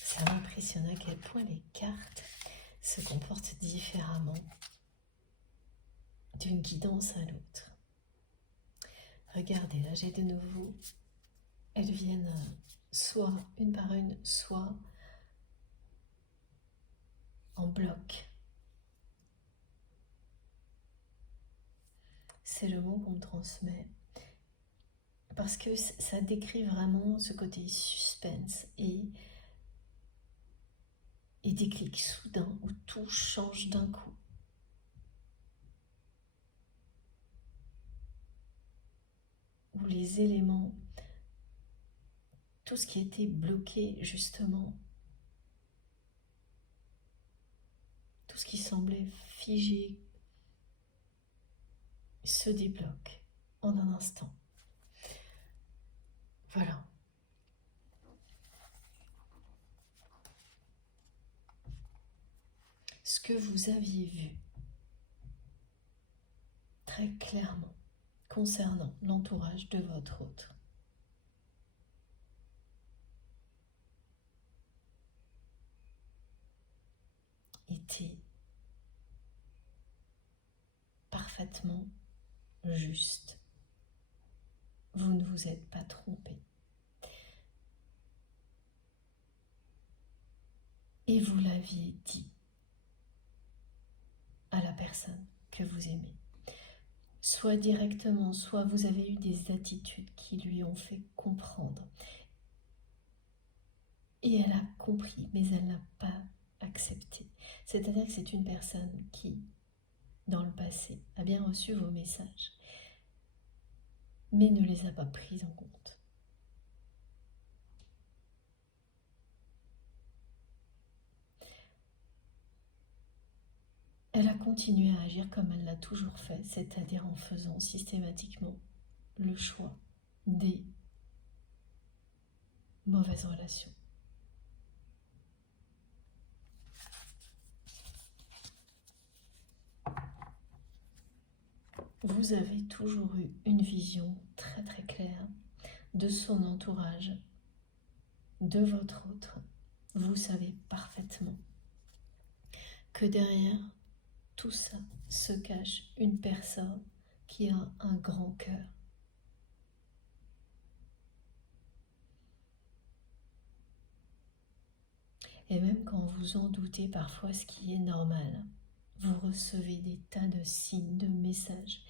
Ça m'impressionne à quel point les cartes se comportent différemment d'une guidance à l'autre. Regardez, là j'ai de nouveau, elles viennent soit une par une, soit en bloc. C'est le mot qu'on me transmet. Parce que ça décrit vraiment ce côté suspense et déclic soudain où tout change d'un coup. Où les éléments, tout ce qui était bloqué justement, tout ce qui semblait figé, se débloque en un instant. Voilà. Ce que vous aviez vu très clairement concernant l'entourage de votre autre était parfaitement juste. Vous ne vous êtes pas trompé. Et vous l'aviez dit à la personne que vous aimez. Soit directement, soit vous avez eu des attitudes qui lui ont fait comprendre. Et elle a compris, mais elle n'a pas accepté. C'est-à-dire que c'est une personne qui, dans le passé, a bien reçu vos messages, mais ne les a pas pris en compte. Elle a continué à agir comme elle l'a toujours fait, c'est-à-dire en faisant systématiquement le choix des mauvaises relations. Vous avez toujours eu une vision très très claire de son entourage, de votre autre. Vous savez parfaitement que derrière tout ça se cache une personne qui a un grand cœur. Et même quand vous en doutez parfois, ce qui est normal, vous recevez des tas de signes, de messages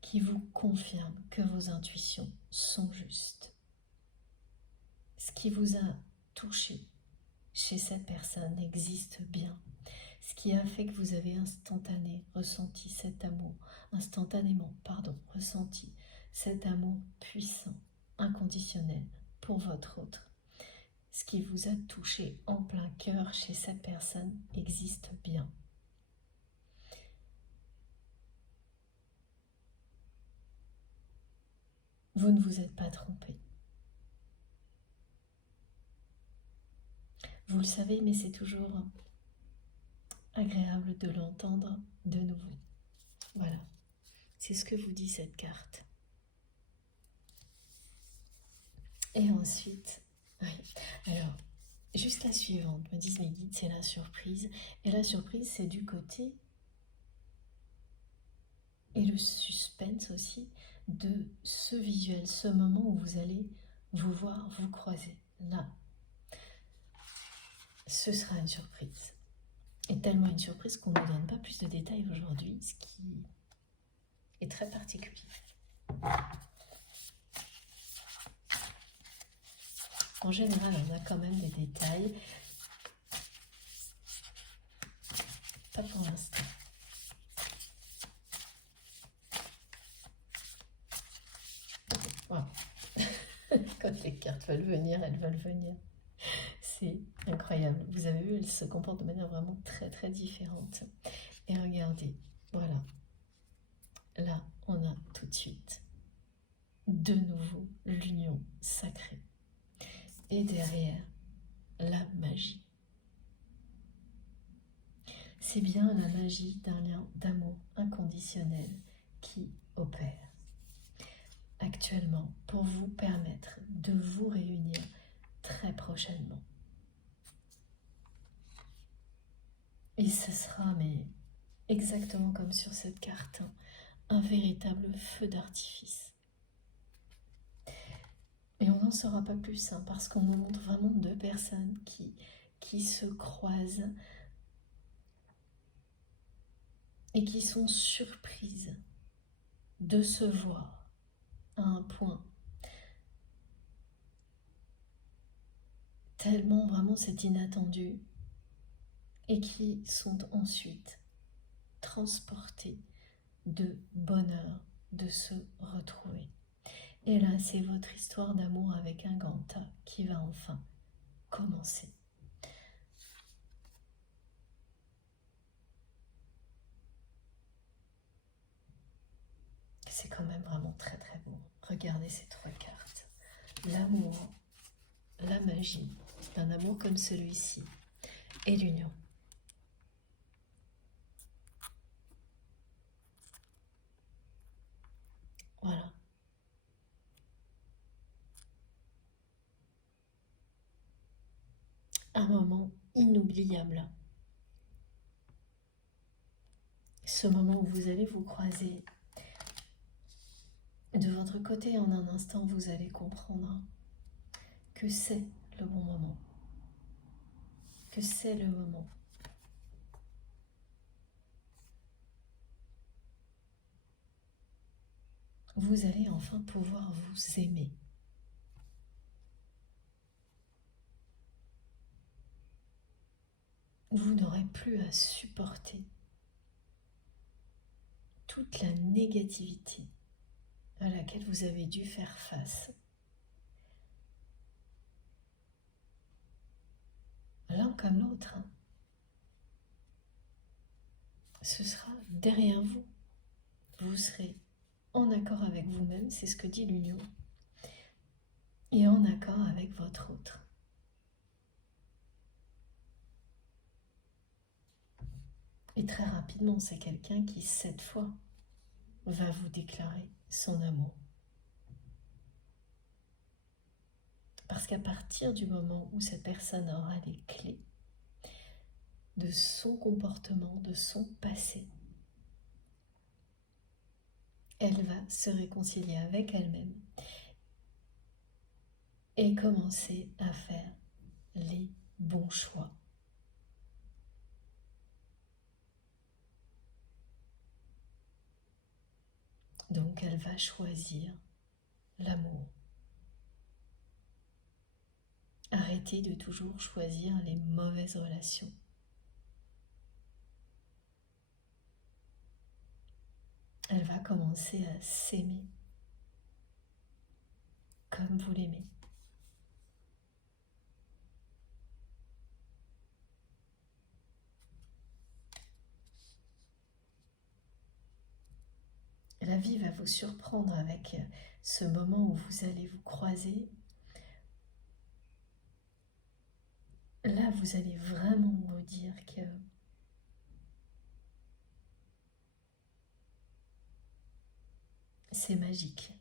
qui vous confirment que vos intuitions sont justes. Ce qui vous a touché chez cette personne existe bien. Ce qui a fait que vous avez ressenti cet amour puissant, inconditionnel pour votre autre. Ce qui vous a touché en plein cœur chez cette personne existe bien. Vous ne vous êtes pas trompé. Vous le savez, mais c'est toujours agréable de l'entendre de nouveau. Voilà, c'est ce que vous dit cette carte. Et ensuite, oui, alors, juste la suivante, me disent mes guides, c'est la surprise. Et la surprise, c'est du côté, et le suspense aussi, de ce visuel, ce moment où vous allez vous voir, vous croiser. Là, ce sera une surprise. Et tellement une surprise qu'on ne donne pas plus de détails aujourd'hui, ce qui est très particulier. En général, on a quand même des détails. Pas pour l'instant. Wow. Quand les cartes veulent venir, elles veulent venir. C'est incroyable. Vous avez vu, elles se comportent de manière vraiment très très différente. Et regardez, voilà. Là, on a tout de suite, de nouveau, l'union sacrée. Et derrière, la magie. C'est bien la magie d'un lien d'amour inconditionnel qui opère actuellement pour vous permettre de vous réunir très prochainement. Et ce sera, mais exactement comme sur cette carte, un véritable feu d'artifice. Et on n'en saura pas plus, parce qu'on nous montre vraiment deux personnes qui se croisent et qui sont surprises de se voir à un point tellement vraiment c'est inattendu et qui sont ensuite transportés de bonheur de se retrouver. Et là, c'est votre histoire d'amour avec un grand A qui va enfin commencer. C'est quand même vraiment très très beau. Regardez ces trois cartes. L'amour, la magie d'un amour comme celui-ci et l'union. Voilà. Un moment inoubliable. Ce moment où vous allez vous croiser. De votre côté, en un instant, vous allez comprendre que c'est le bon moment. Que c'est le moment. Vous allez enfin pouvoir vous aimer. Vous n'aurez plus à supporter toute la négativité à laquelle vous avez dû faire face. L'un comme l'autre, ce sera derrière vous. Vous serez en accord avec vous-même, c'est ce que dit l'union, et en accord avec votre autre. Et très rapidement, c'est quelqu'un qui, cette fois, va vous déclarer son amour. Parce qu'à partir du moment où cette personne aura les clés de son comportement, de son passé, elle va se réconcilier avec elle-même et commencer à faire les bon choix. Donc elle va choisir l'amour. Arrêtez de toujours choisir les mauvaises relations. Elle va commencer à s'aimer comme vous l'aimez. La vie va vous surprendre avec ce moment où vous allez vous croiser. Là, vous allez vraiment vous dire que c'est magique,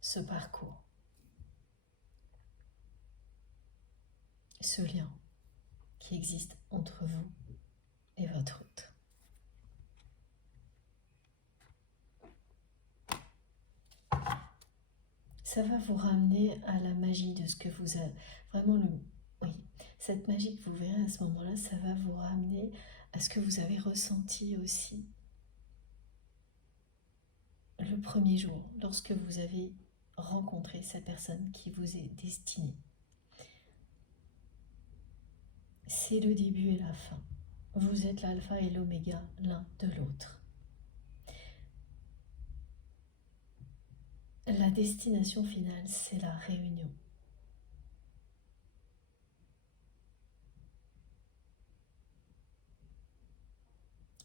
ce parcours, ce lien qui existe entre vous et votre hôte. Ça va vous ramener à la magie de ce que vous avez. Vraiment, oui, cette magie que vous verrez à ce moment-là, ça va vous ramener à ce que vous avez ressenti aussi le premier jour, lorsque vous avez rencontré cette personne qui vous est destinée. C'est le début et la fin. Vous êtes l'alpha et l'oméga l'un de l'autre. La destination finale, c'est la réunion.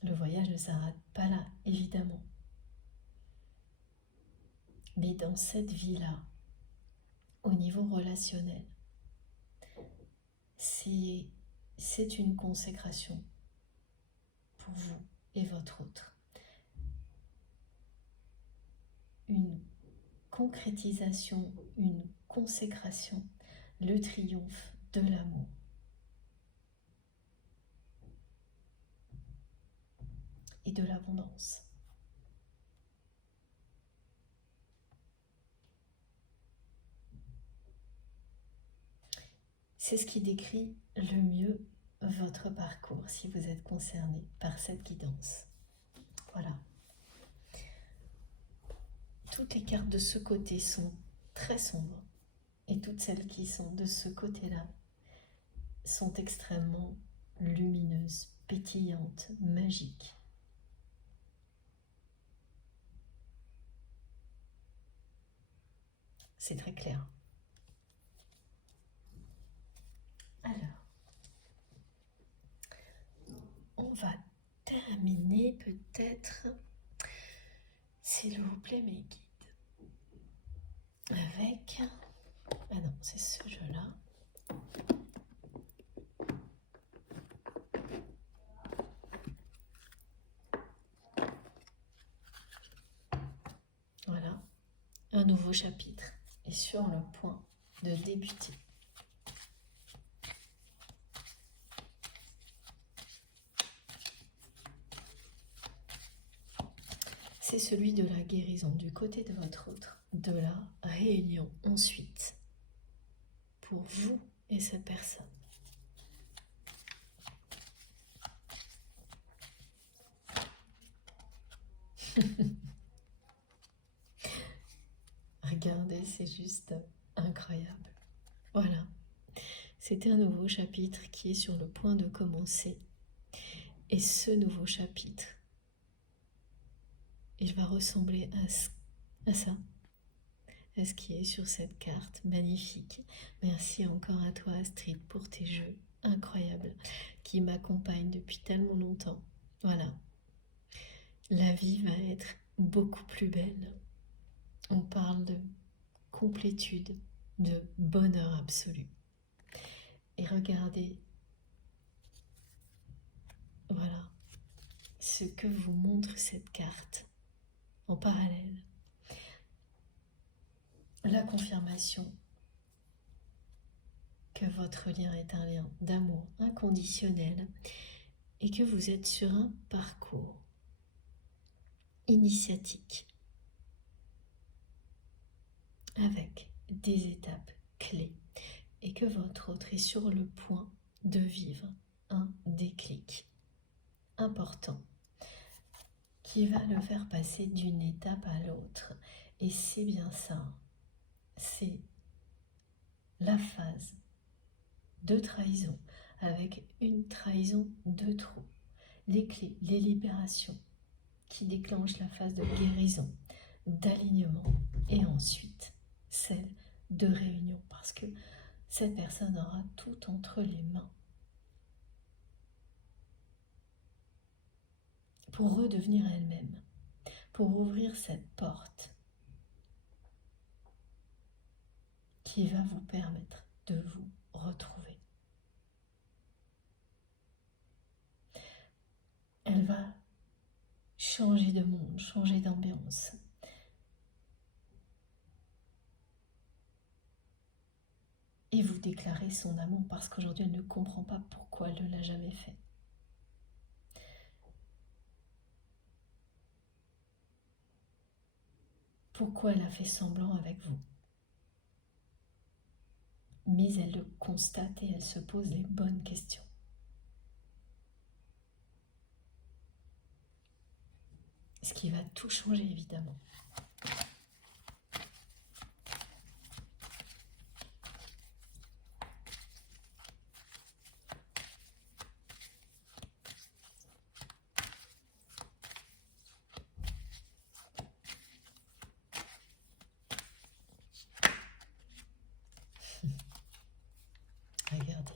Le voyage ne s'arrête pas là, évidemment. Mais dans cette vie-là, au niveau relationnel, c'est une consécration pour vous et votre autre. Une concrétisation, une consécration, le triomphe de l'amour. Et de l'abondance. C'est ce qui décrit le mieux votre parcours si vous êtes concerné par cette guidance. Voilà. Toutes les cartes de ce côté sont très sombres et toutes celles qui sont de ce côté-là sont extrêmement lumineuses, pétillantes, magiques. C'est très clair. Alors, on va terminer peut-être, s'il vous plaît, mes guides, avec... Ah non, c'est ce jeu-là. Voilà, un nouveau chapitre est sur le point de débuter. C'est celui de la guérison du côté de votre autre, de la réunion ensuite, pour vous et cette personne. Regardez, c'est juste incroyable. Voilà, c'était un nouveau chapitre qui est sur le point de commencer. Et ce nouveau chapitre, il va ressembler à ça, à ce qui est sur cette carte magnifique. Merci encore à toi, Astrid, pour tes jeux incroyables qui m'accompagnent depuis tellement longtemps. Voilà, la vie va être beaucoup plus belle. On parle de complétude, de bonheur absolu. Et regardez, voilà, ce que vous montre cette carte en parallèle. La confirmation que votre lien est un lien d'amour inconditionnel et que vous êtes sur un parcours initiatique avec des étapes clé et que votre autre est sur le point de vivre un déclic important qui va le faire passer d'une étape à l'autre. Et c'est bien ça, c'est la phase de trahison avec une trahison de trop. Les clés, les libérations qui déclenchent la phase de guérison, d'alignement et ensuite celle de réunion parce que cette personne aura tout entre les mains pour redevenir elle-même, pour ouvrir cette porte qui va vous permettre de vous retrouver. Elle va changer de monde, changer d'ambiance. Et vous déclarer son amour parce qu'aujourd'hui elle ne comprend pas pourquoi elle ne l'a jamais fait. Pourquoi elle a fait semblant avec vous. Mais elle le constate et elle se pose les bonnes questions. Ce qui va tout changer évidemment. Regardez.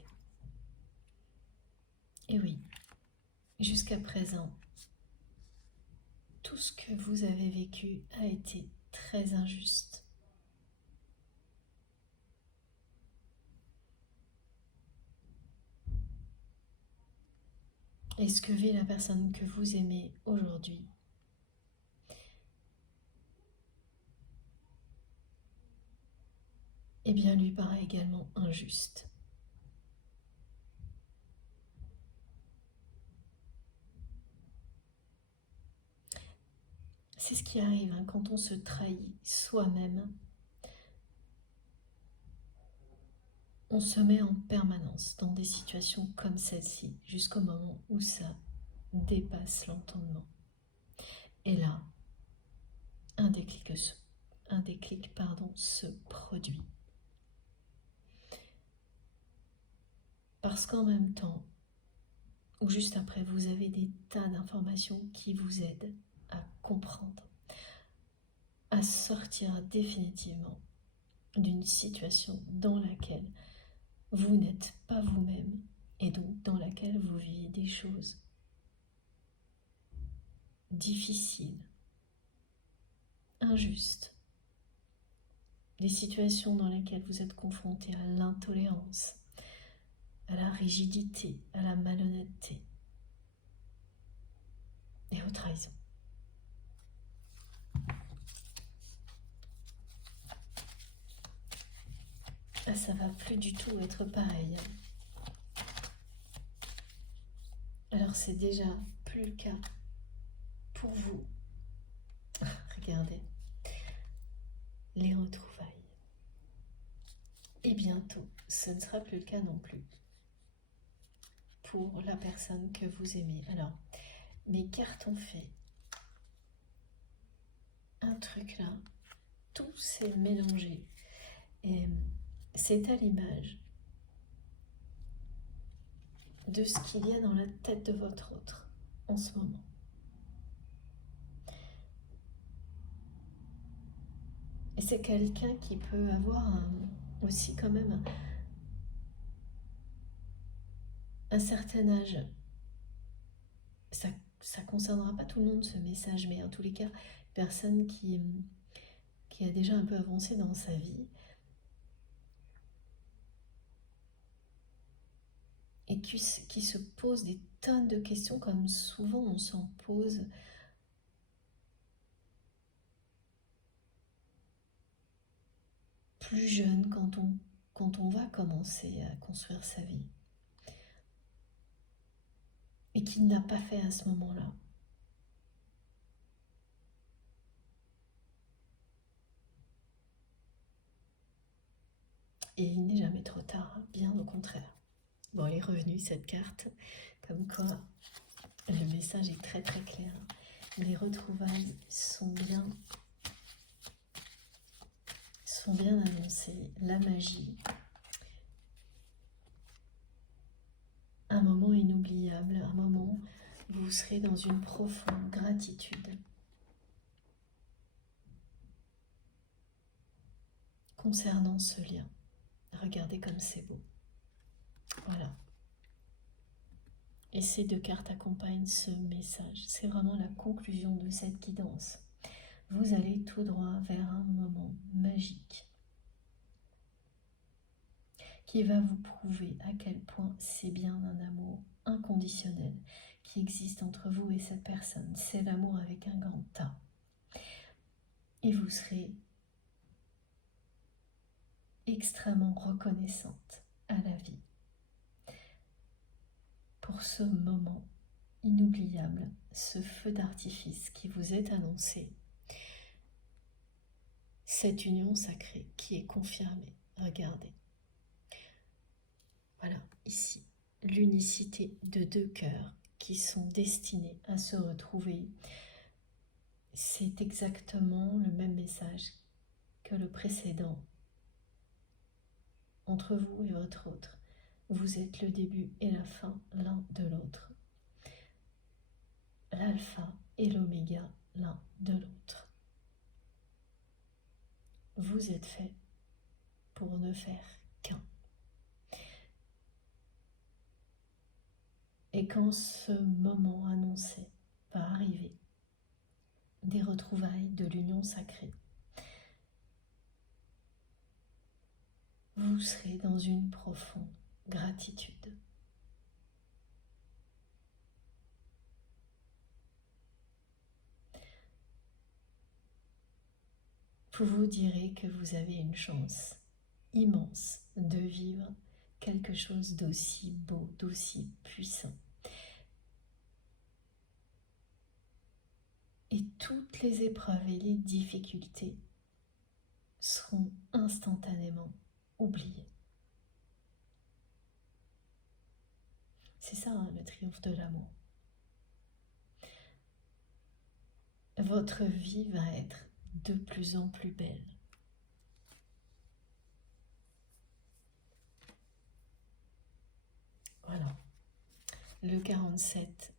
Et oui, jusqu'à présent, tout ce que vous avez vécu a été très injuste. Et ce que vit la personne que vous aimez aujourd'hui, eh bien lui paraît également injuste. C'est ce qui arrive quand on se trahit soi-même. On se met en permanence dans des situations comme celle-ci, jusqu'au moment où ça dépasse l'entendement. Et là, un déclic se produit. Parce qu'en même temps, ou juste après, vous avez des tas d'informations qui vous aident à comprendre, à sortir définitivement d'une situation dans laquelle vous n'êtes pas vous-même et donc dans laquelle vous vivez des choses difficiles, injustes, des situations dans lesquelles vous êtes confronté à l'intolérance, à la rigidité, à la malhonnêteté et aux trahisons. Ah, ça va plus du tout être pareil. Alors c'est déjà plus le cas pour vous. Regardez, les retrouvailles. Et bientôt, ce ne sera plus le cas non plus pour la personne que vous aimez. Alors, mes cartes ont fait un truc là, tout s'est mélangé. Et c'est à l'image de ce qu'il y a dans la tête de votre autre en ce moment. Et c'est quelqu'un qui peut avoir aussi quand même un certain âge. Ça ne concernera pas tout le monde ce message, mais en tous les cas, personne qui a déjà un peu avancé dans sa vie et qui se pose des tonnes de questions comme souvent on s'en pose plus jeune quand on va commencer à construire sa vie et qu'il n'a pas fait à ce moment-là. Et il n'est jamais trop tard, hein, bien au contraire. Bon, elle est revenue cette carte, comme quoi le message est très très clair. Les retrouvailles sont bien annoncées, la magie, un moment inoubliable, un moment où vous serez dans une profonde gratitude concernant ce lien. Regardez comme c'est beau. Voilà. Et ces deux cartes accompagnent ce message. C'est vraiment la conclusion de cette guidance. Vous allez tout droit vers un moment magique qui va vous prouver à quel point c'est bien un amour inconditionnel qui existe entre vous et cette personne. C'est l'amour avec un grand A. Et vous serez extrêmement reconnaissante à la vie pour ce moment inoubliable, ce feu d'artifice qui vous est annoncé, cette union sacrée qui est confirmée. Regardez. Voilà, ici, l'unicité de deux cœurs qui sont destinés à se retrouver. C'est exactement le même message que le précédent. Entre vous et votre autre, vous êtes le début et la fin l'un de l'autre. L'alpha et l'oméga l'un de l'autre. Vous êtes fait pour ne faire qu'un. Et quand ce moment annoncé va arriver, des retrouvailles de l'union sacrée, vous serez dans une profonde gratitude. Vous vous direz que vous avez une chance immense de vivre quelque chose d'aussi beau, d'aussi puissant. Et toutes les épreuves et les difficultés seront instantanément oubliées. C'est ça, hein, le triomphe de l'amour. Votre vie va être de plus en plus belle. Voilà. Le 47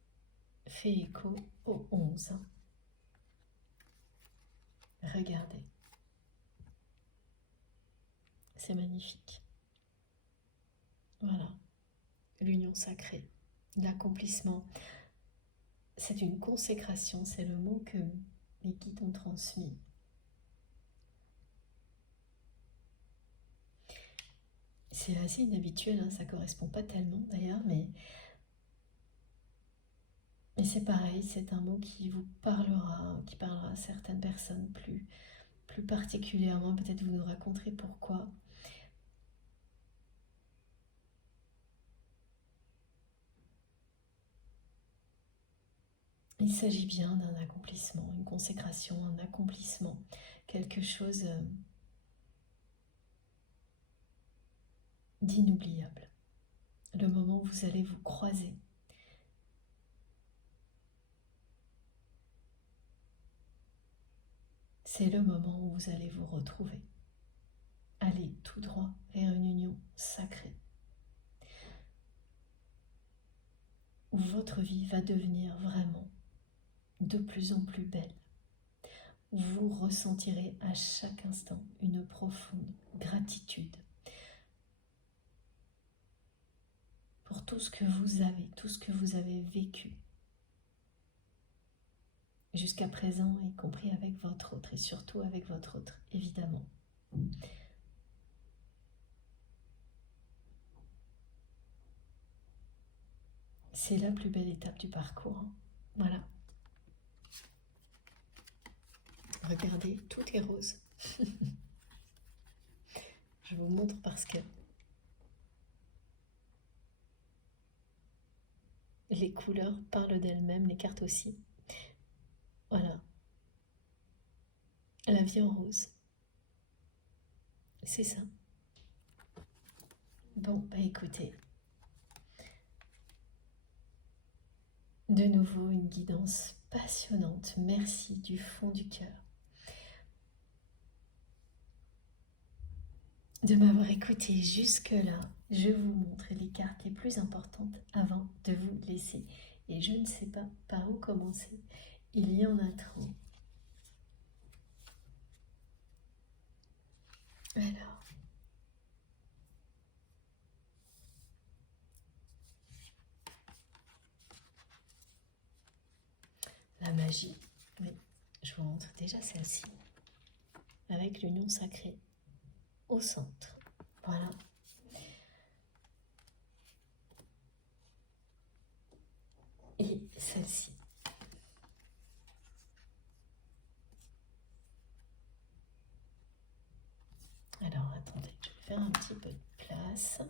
fait écho au 11. Regardez. C'est magnifique. Voilà. L'union sacrée, l'accomplissement. C'est une consécration, c'est le mot que mes guides ont transmis. C'est assez inhabituel, hein, ça ne correspond pas tellement d'ailleurs, mais c'est pareil, c'est un mot qui vous parlera, qui parlera à certaines personnes plus particulièrement. Peut-être vous nous raconterez pourquoi. Il s'agit bien d'un accomplissement, une consécration, un accomplissement, quelque chose d'inoubliable. Le moment où vous allez vous croiser. C'est le moment où vous allez vous retrouver. Allez tout droit vers une union sacrée. Où votre vie va devenir vraiment de plus en plus belle. Où vous ressentirez à chaque instant une profonde gratitude pour tout ce que vous avez, tout ce que vous avez vécu jusqu'à présent, y compris avec votre autre, et surtout avec votre autre, évidemment. C'est la plus belle étape du parcours, hein. Voilà. Regardez, tout est rose. Je vous montre parce que les couleurs parlent d'elles-mêmes, les cartes aussi. Voilà. La vie en rose. C'est ça. Bon, bah écoutez, de nouveau une guidance passionnante. Merci du fond du cœur de m'avoir écouté jusque-là. Je vous montre les cartes les plus importantes avant de vous laisser. Et je ne sais pas par où commencer. Il y en a trop. Alors, la magie. Oui, je vous montre déjà celle-ci. Avec l'union sacrée au centre. Voilà. Et celle-ci. Alors, attendez, je vais faire un petit peu de place.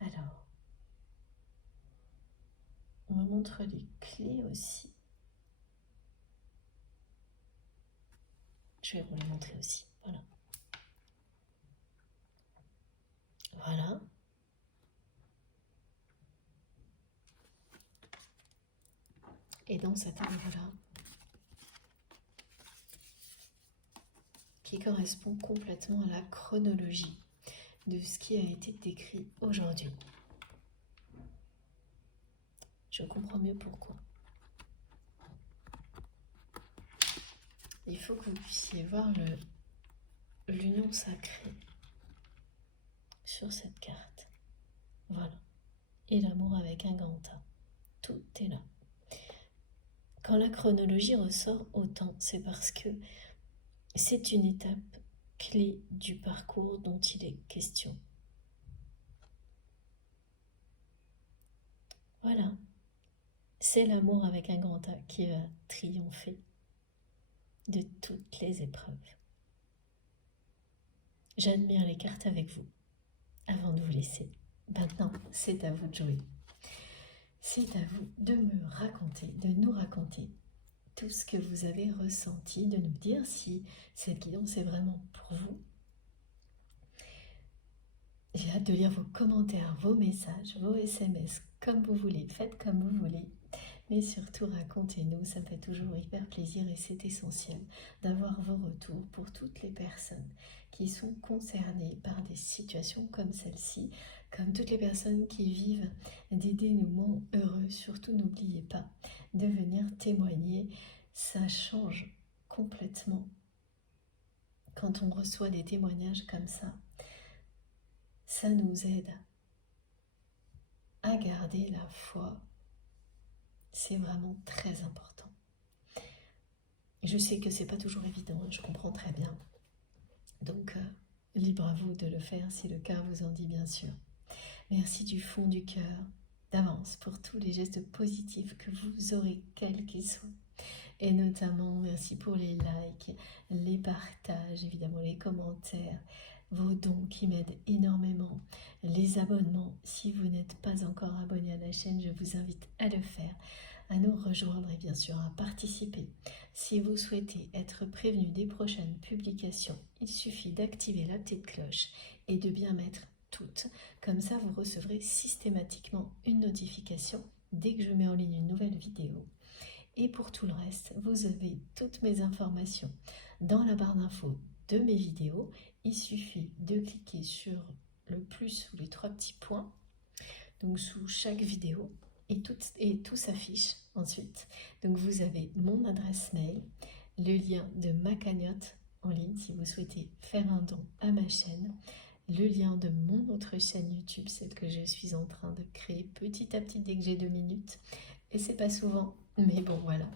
Alors, on me montre les clés aussi. Je vais vous les montrer aussi. Voilà. Voilà. Et dans cet arbre-là, qui correspond complètement à la chronologie de ce qui a été décrit aujourd'hui. Je comprends mieux pourquoi. Il faut que vous puissiez voir l'union sacrée sur cette carte. Voilà. Et l'amour avec un grand A. Tout est là. Quand la chronologie ressort autant, c'est parce que c'est une étape clé du parcours dont il est question. Voilà. C'est l'amour avec un grand A qui va triompher de toutes les épreuves. J'admire les cartes avec vous. Avant de vous laisser, maintenant, c'est à vous de jouer. C'est à vous de me raconter, de nous raconter tout ce que vous avez ressenti, de nous dire si cette guidance est vraiment pour vous. J'ai hâte de lire vos commentaires, vos messages, vos SMS, comme vous voulez, faites comme vous voulez. Mais surtout, racontez-nous, ça me fait toujours hyper plaisir et c'est essentiel d'avoir vos retours pour toutes les personnes qui sont concernées par des situations comme celle-ci, comme toutes les personnes qui vivent des dénouements heureux. Surtout, n'oubliez pas de venir témoigner, ça change complètement quand on reçoit des témoignages comme ça. Ça nous aide à garder la foi. C'est vraiment très important. Je sais que c'est pas toujours évident, je comprends très bien. Donc, libre à vous de le faire si le cœur vous en dit, bien sûr. Merci du fond du cœur, d'avance, pour tous les gestes positifs que vous aurez, quels qu'ils soient. Et notamment, merci pour les likes, les partages, évidemment les commentaires, vos dons qui m'aident énormément, les abonnements. Si vous n'êtes pas encore abonné à la chaîne, je vous invite à le faire, à nous rejoindre et bien sûr à participer. Si vous souhaitez être prévenu des prochaines publications, il suffit d'activer la petite cloche et de bien mettre toutes. Comme ça, vous recevrez systématiquement une notification dès que je mets en ligne une nouvelle vidéo. Et pour tout le reste, vous avez toutes mes informations dans la barre d'infos de mes vidéos. Il suffit de cliquer sur le plus ou les trois petits points, donc sous chaque vidéo, et tout s'affiche ensuite. Donc vous avez mon adresse mail, le lien de ma cagnotte en ligne si vous souhaitez faire un don à ma chaîne, le lien de mon autre chaîne YouTube, celle que je suis en train de créer petit à petit dès que j'ai 2 minutes, et c'est pas souvent, mais bon voilà.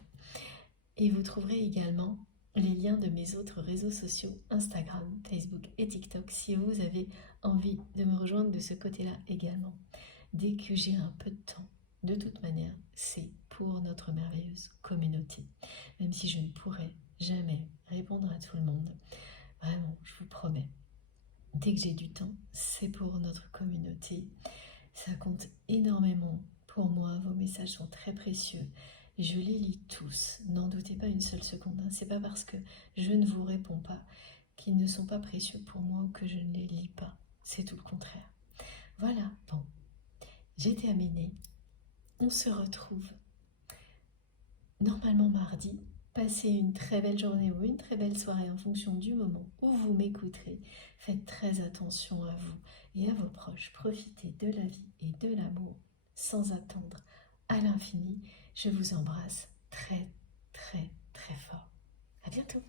Et vous trouverez également les liens de mes autres réseaux sociaux, Instagram, Facebook et TikTok, si vous avez envie de me rejoindre de ce côté-là également. Dès que j'ai un peu de temps, de toute manière, c'est pour notre merveilleuse communauté. Même si je ne pourrai jamais répondre à tout le monde, vraiment, je vous promets. Dès que j'ai du temps, c'est pour notre communauté. Ça compte énormément pour moi. Vos messages sont très précieux. Je les lis tous, n'en doutez pas une seule seconde. Hein. C'est pas parce que je ne vous réponds pas qu'ils ne sont pas précieux pour moi ou que je ne les lis pas. C'est tout le contraire. Voilà, bon, j'ai terminé. On se retrouve normalement mardi. Passez une très belle journée ou une très belle soirée en fonction du moment où vous m'écouterez. Faites très attention à vous et à vos proches. Profitez de la vie et de l'amour sans attendre à l'infini. Je vous embrasse très très très fort. À bientôt.